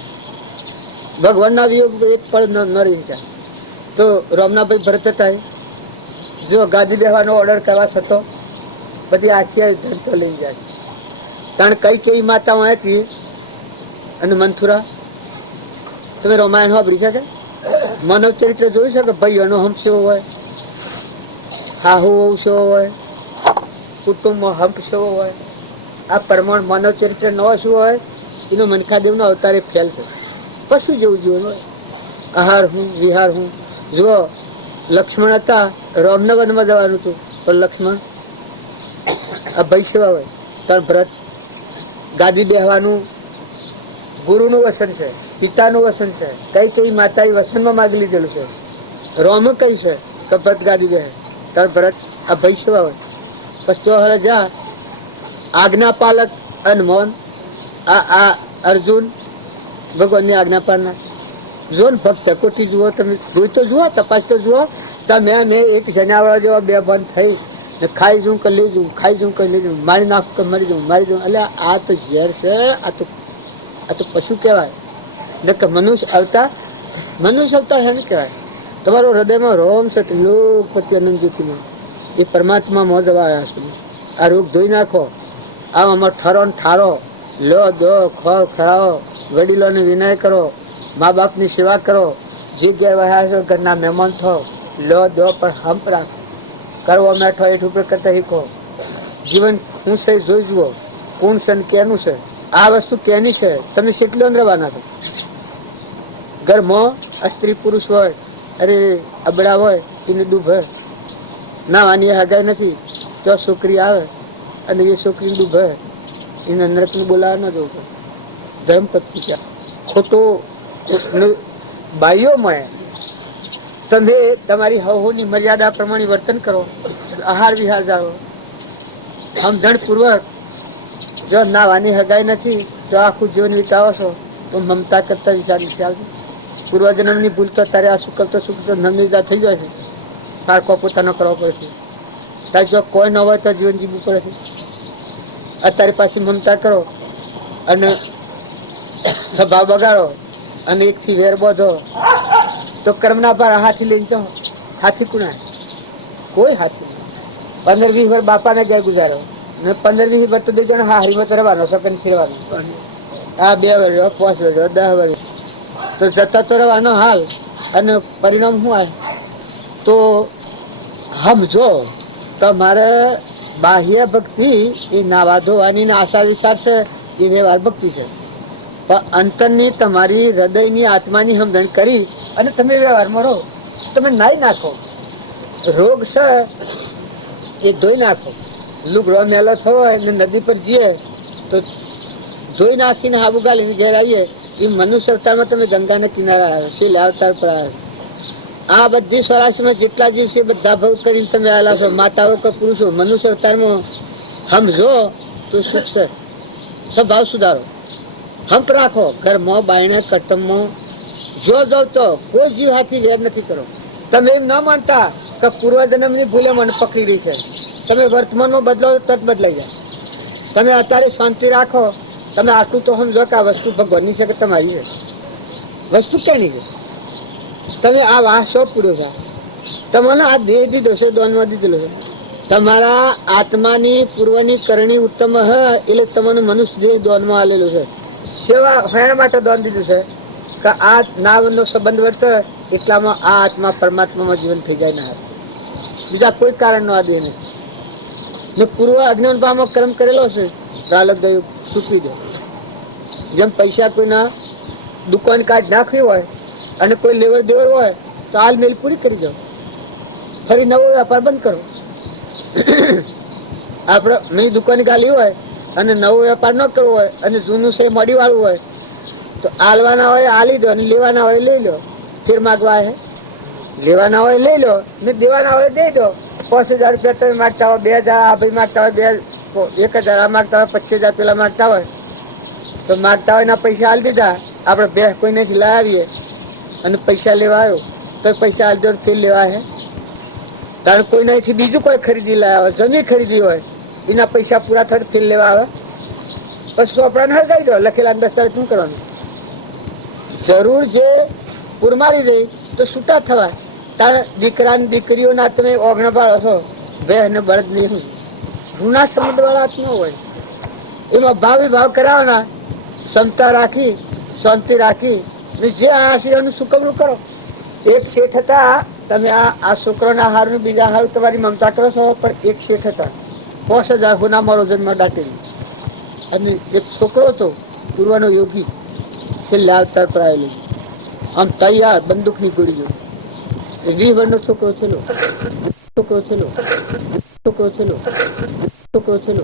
ભગવાનના વિયોગ એક પણ ન રહી શકાય. તો રામના ભાઈ ભરત હતા. જો ગાદી બેહવાનો ઓર્ડર કરવા છતો બધી આખી ધરતો લઈ જાય. કારણ કઈ માતાઓ હતી અને મંથુરા. તમે રામાયણ વાપરી શકે? માનવ ચરિત્ર જોઈ શકે? ભાઈઓનો હંપ શેવો હોય, હાહુ વહુ શેવો હોય, કુટુંબમાં હંપ શેવો હોય. આ પરમાણ માનવ ચરિત્ર નવો શું હોય? એનો મનખાદેવનો અવતારે ફેલ છે. પશુ જેવું જીવન હોય. આહાર હું વિહાર હું. જુઓ, લક્ષ્મણ હતા, રામને વનમાં જવાનું હતું, પણ લક્ષ્મણ આ ભાઈ સેવા હોય. કારણ ભરત ગાદી બેહવાનું ગુરુનું વસન છે, પિતાનું વસન છે. કઈ માતાએ વસનમાં માગી લીધેલું છે. રામ કઈ છે કે ભરત ગાદી બેહે, કારણ ભરત આ ભાઈ સેવા હોય. પછી હવે જા આજ્ઞા પાલક અનમોન આ અર્જુન ભગવાનની આજ્ઞા પાલના. જો ને ભક્ત કોટી જુઓ, તમે જોઈ તો જુઓ, તપાસ તો જુઓ. તમે એક જનાવર જેવા બે બંધ થઈ ને ખાઈ જઉં કે લઈ જઉં, ખાઈ જઉં કે લઈ જઉં, મારી નાખું કે મરી જઉં, મારી જઉં. એટલે આ તો ઝેર છે. આ તો પશુ કહેવાય. ને કે મનુષ્ય અવતાર એને કહેવાય. તમારો હૃદયમાં રોમ છે લોકપતિ અનંત જ્યોતિમાં એ પરમાત્મામાં જવા આવ્યા છે. આ રોગ ધોઈ નાખો. આમાં ઠરો ને ઠારો, લો દો ખો ખરાવો, વડીલોને વિનય કરો, મા બાપની સેવા કરો. જે ગયા છો ઘરના મહેમાન થો, લો દો પણ હંપ રાખો. કરવો મેઠો એઠ ઉપર કરતા શીખો. જીવન શું છે જોઈ જુઓ. કોણ છે ને કેનું છે, આ વસ્તુ કેની છે, તમે કેટલો રવાના છો. ઘરમાં સ્ત્રી પુરુષ હોય, અરે અબડા હોય, એને દુભે નાવાની હગાઈ નથી તો છોકરી આવે અને એ છોકરી દુભે એને નરકનું બોલાવા ન જવું પડે. ધર્મ પત્ની ખોટો બાઈઓમાં તમે તમારી હવોની મર્યાદા પ્રમાણે વર્તન કરો. આહાર વિહાર જાઓ સમજણપૂર્વક. જો નાવાની હગાઈ નથી તો આખું જીવન વિતાવો છો તો મમતા કરતા વિચાર નથી આવતો. પૂર્વજન્મની ભૂલ તો તારે આ સુકલ તો નમનીતા થઈ જાય છે. તારકો પોતાનો કરવો પડે છે. તારે જો કોઈ ન હોય તો જીવન જીવવું પડે છે. અત્યારે પાછી મમતા કરો અને સ્વભાવ બગાડો અને એકથી વેર બોધો તો કર્મના ભાર હાથી લઈને જાઓ. હાથી કુણા? કોઈ હાથી. 15-20 વર્ષ બાપાને ઘેર ગુજારો ને 15-20 વર્ષ તો દેજો ને હા હરીમત રહેવાનો, સકન ફેરવાનો. આ 2 વર્ષ 5 વર્ષ 10 વર્ષ તો જતા તો રહેવાનો હાલ. અને પરિણામ શું આવે? તો સમજો તમારે બાહ્ય ભક્તિ એ નાવા ધોવાની આશા વિચાર છે, એ વ્યવહાર ભક્તિ છે. પણ અંતરની તમારી હૃદયની આત્માની સમજણ કરી અને તમે વ્યવહારમાં રહો. તમે નાઈ નાખો. રોગ છે એ ધોઈ નાખો. લુગડો મેલો થયો હોય ને નદી પર જઈએ તો ધોઈ નાખીને હાબુ ગાલીને ઘેર આવીએ. એ મનુષ્ય અવતારમાં તમે ગંગાના કિનારા આવે, શીલ અવતાર પર આવે. આ બધી સ્વરાશમાં જેટલા જીવ છે બધા ભોગ કરીને તમે આવેલા છો, માતાઓ કે પુરુષો. મનુષ્ય અવતારમાં સમજો તો સુખ છે. સ્વભાવ સુધારો, હંપ રાખો. ઘરમાં બાયણે કટમમાં જો જાવ તો કોઈ જીવ હાથી વેર નથી કરો. તમે એમ ના માનતા કે પૂર્વજન્મની ભૂલે મને પકડી રહી છે. તમે વર્તમાનમાં બદલાવ તરત બદલાઈ જાય. તમે અત્યારે શાંતિ રાખો. તમે આટલું તો સમજો કે આ વસ્તુ ભગવાનની છે કે તમારી છે. વસ્તુ કેની છે? તમે આ વાહ શો પૂર્યો છે. તમને આ દેહ દીધો છે, દોનમાં દીધેલો છે. તમારા આત્માની પૂર્વની કરણી ઉત્તમ એટલે તમને મનુષ્ય દેહ દોનમાં આલેલો છે. સેવા એના માટે દોન દીધું છે કે આ નાવનો સંબંધ વર્તે એટલામાં આ આત્મા પરમાત્મામાં જીવન થઈ જાય ના બીજા કોઈ કારણ નો આદે નહીં. ને પૂર્વ અજ્ઞાનભાવમાં કર્મ કરેલો છે પ્રાલબ્ધ ચૂકવી દે. જેમ પૈસા કોઈના દુકાન કાર્ડ નાખ્યું હોય અને કોઈ લેવડ દેવડ હોય તો હાલ મેલ પૂરી કરી દો, ફરી નવો વેપાર બંધ કરો. આપણે મેં દુકાન ગાલી હોય અને નવો વેપાર ન કરવો હોય અને જૂનું છે મળી વાળું હોય તો આલવાના હોય આલી દો અને લેવાના હોય લઈ લો. ફેર માગવા હે લેવાના હોય લઈ લો ને દેવાના હોય દઈ દો. 5000 રૂપિયા તમે માગતા હોય, 2000 આ ભાઈ માગતા હોય, 1000 આ માગતા હોય, 25000 પેલા માગતા હોય તો માગતા હોય ના પૈસા હાલ દીધા. આપણે બે કોઈને જ લાવીએ અને પૈસા લેવા આવ્યો તો પૈસા હાલ દો ફેર લેવા હે. કારણ કોઈ નહીં બીજું કોઈ ખરીદી લાવ્યા હોય, જમીન ખરીદી હોય એના પૈસા પૂરા થાય ફેર લેવા આવે પછી ચોપડાને હળગાવી દો. લખેલા દસ્તાવેજ શું કરવાનું? જરૂર જે પૂર મારી દઈ તો છૂટા થવા. તારે દીકરા ને દીકરીઓના તમે ઓગણ પાડો છો, બે ને બળદ નહીં. ઋણા સમુદ વાળા ન હોય એમાં ભાવ કરાવવાના, ક્ષમતા રાખી શાંતિ રાખી જે આ આશીર્વાદનું સુકવણું કરો. એક શેઠ હતા, તમે આ છોકરાના હારું બીજા હારું તમારી મમતા કરો છો, પણ એક શેઠ હતા 5000 ગુના મારો જન્મ દાટેલી અને એક છોકરો હતો પૂર્વનો યોગી છેલ્લે અવતાર પર આવેલો, આમ તૈયાર બંદૂકની ગોળીઓ. 20 વર્ષનો છોકરો છેલો છોકરો છેલો છોકરો છેલો છોકરો છેલો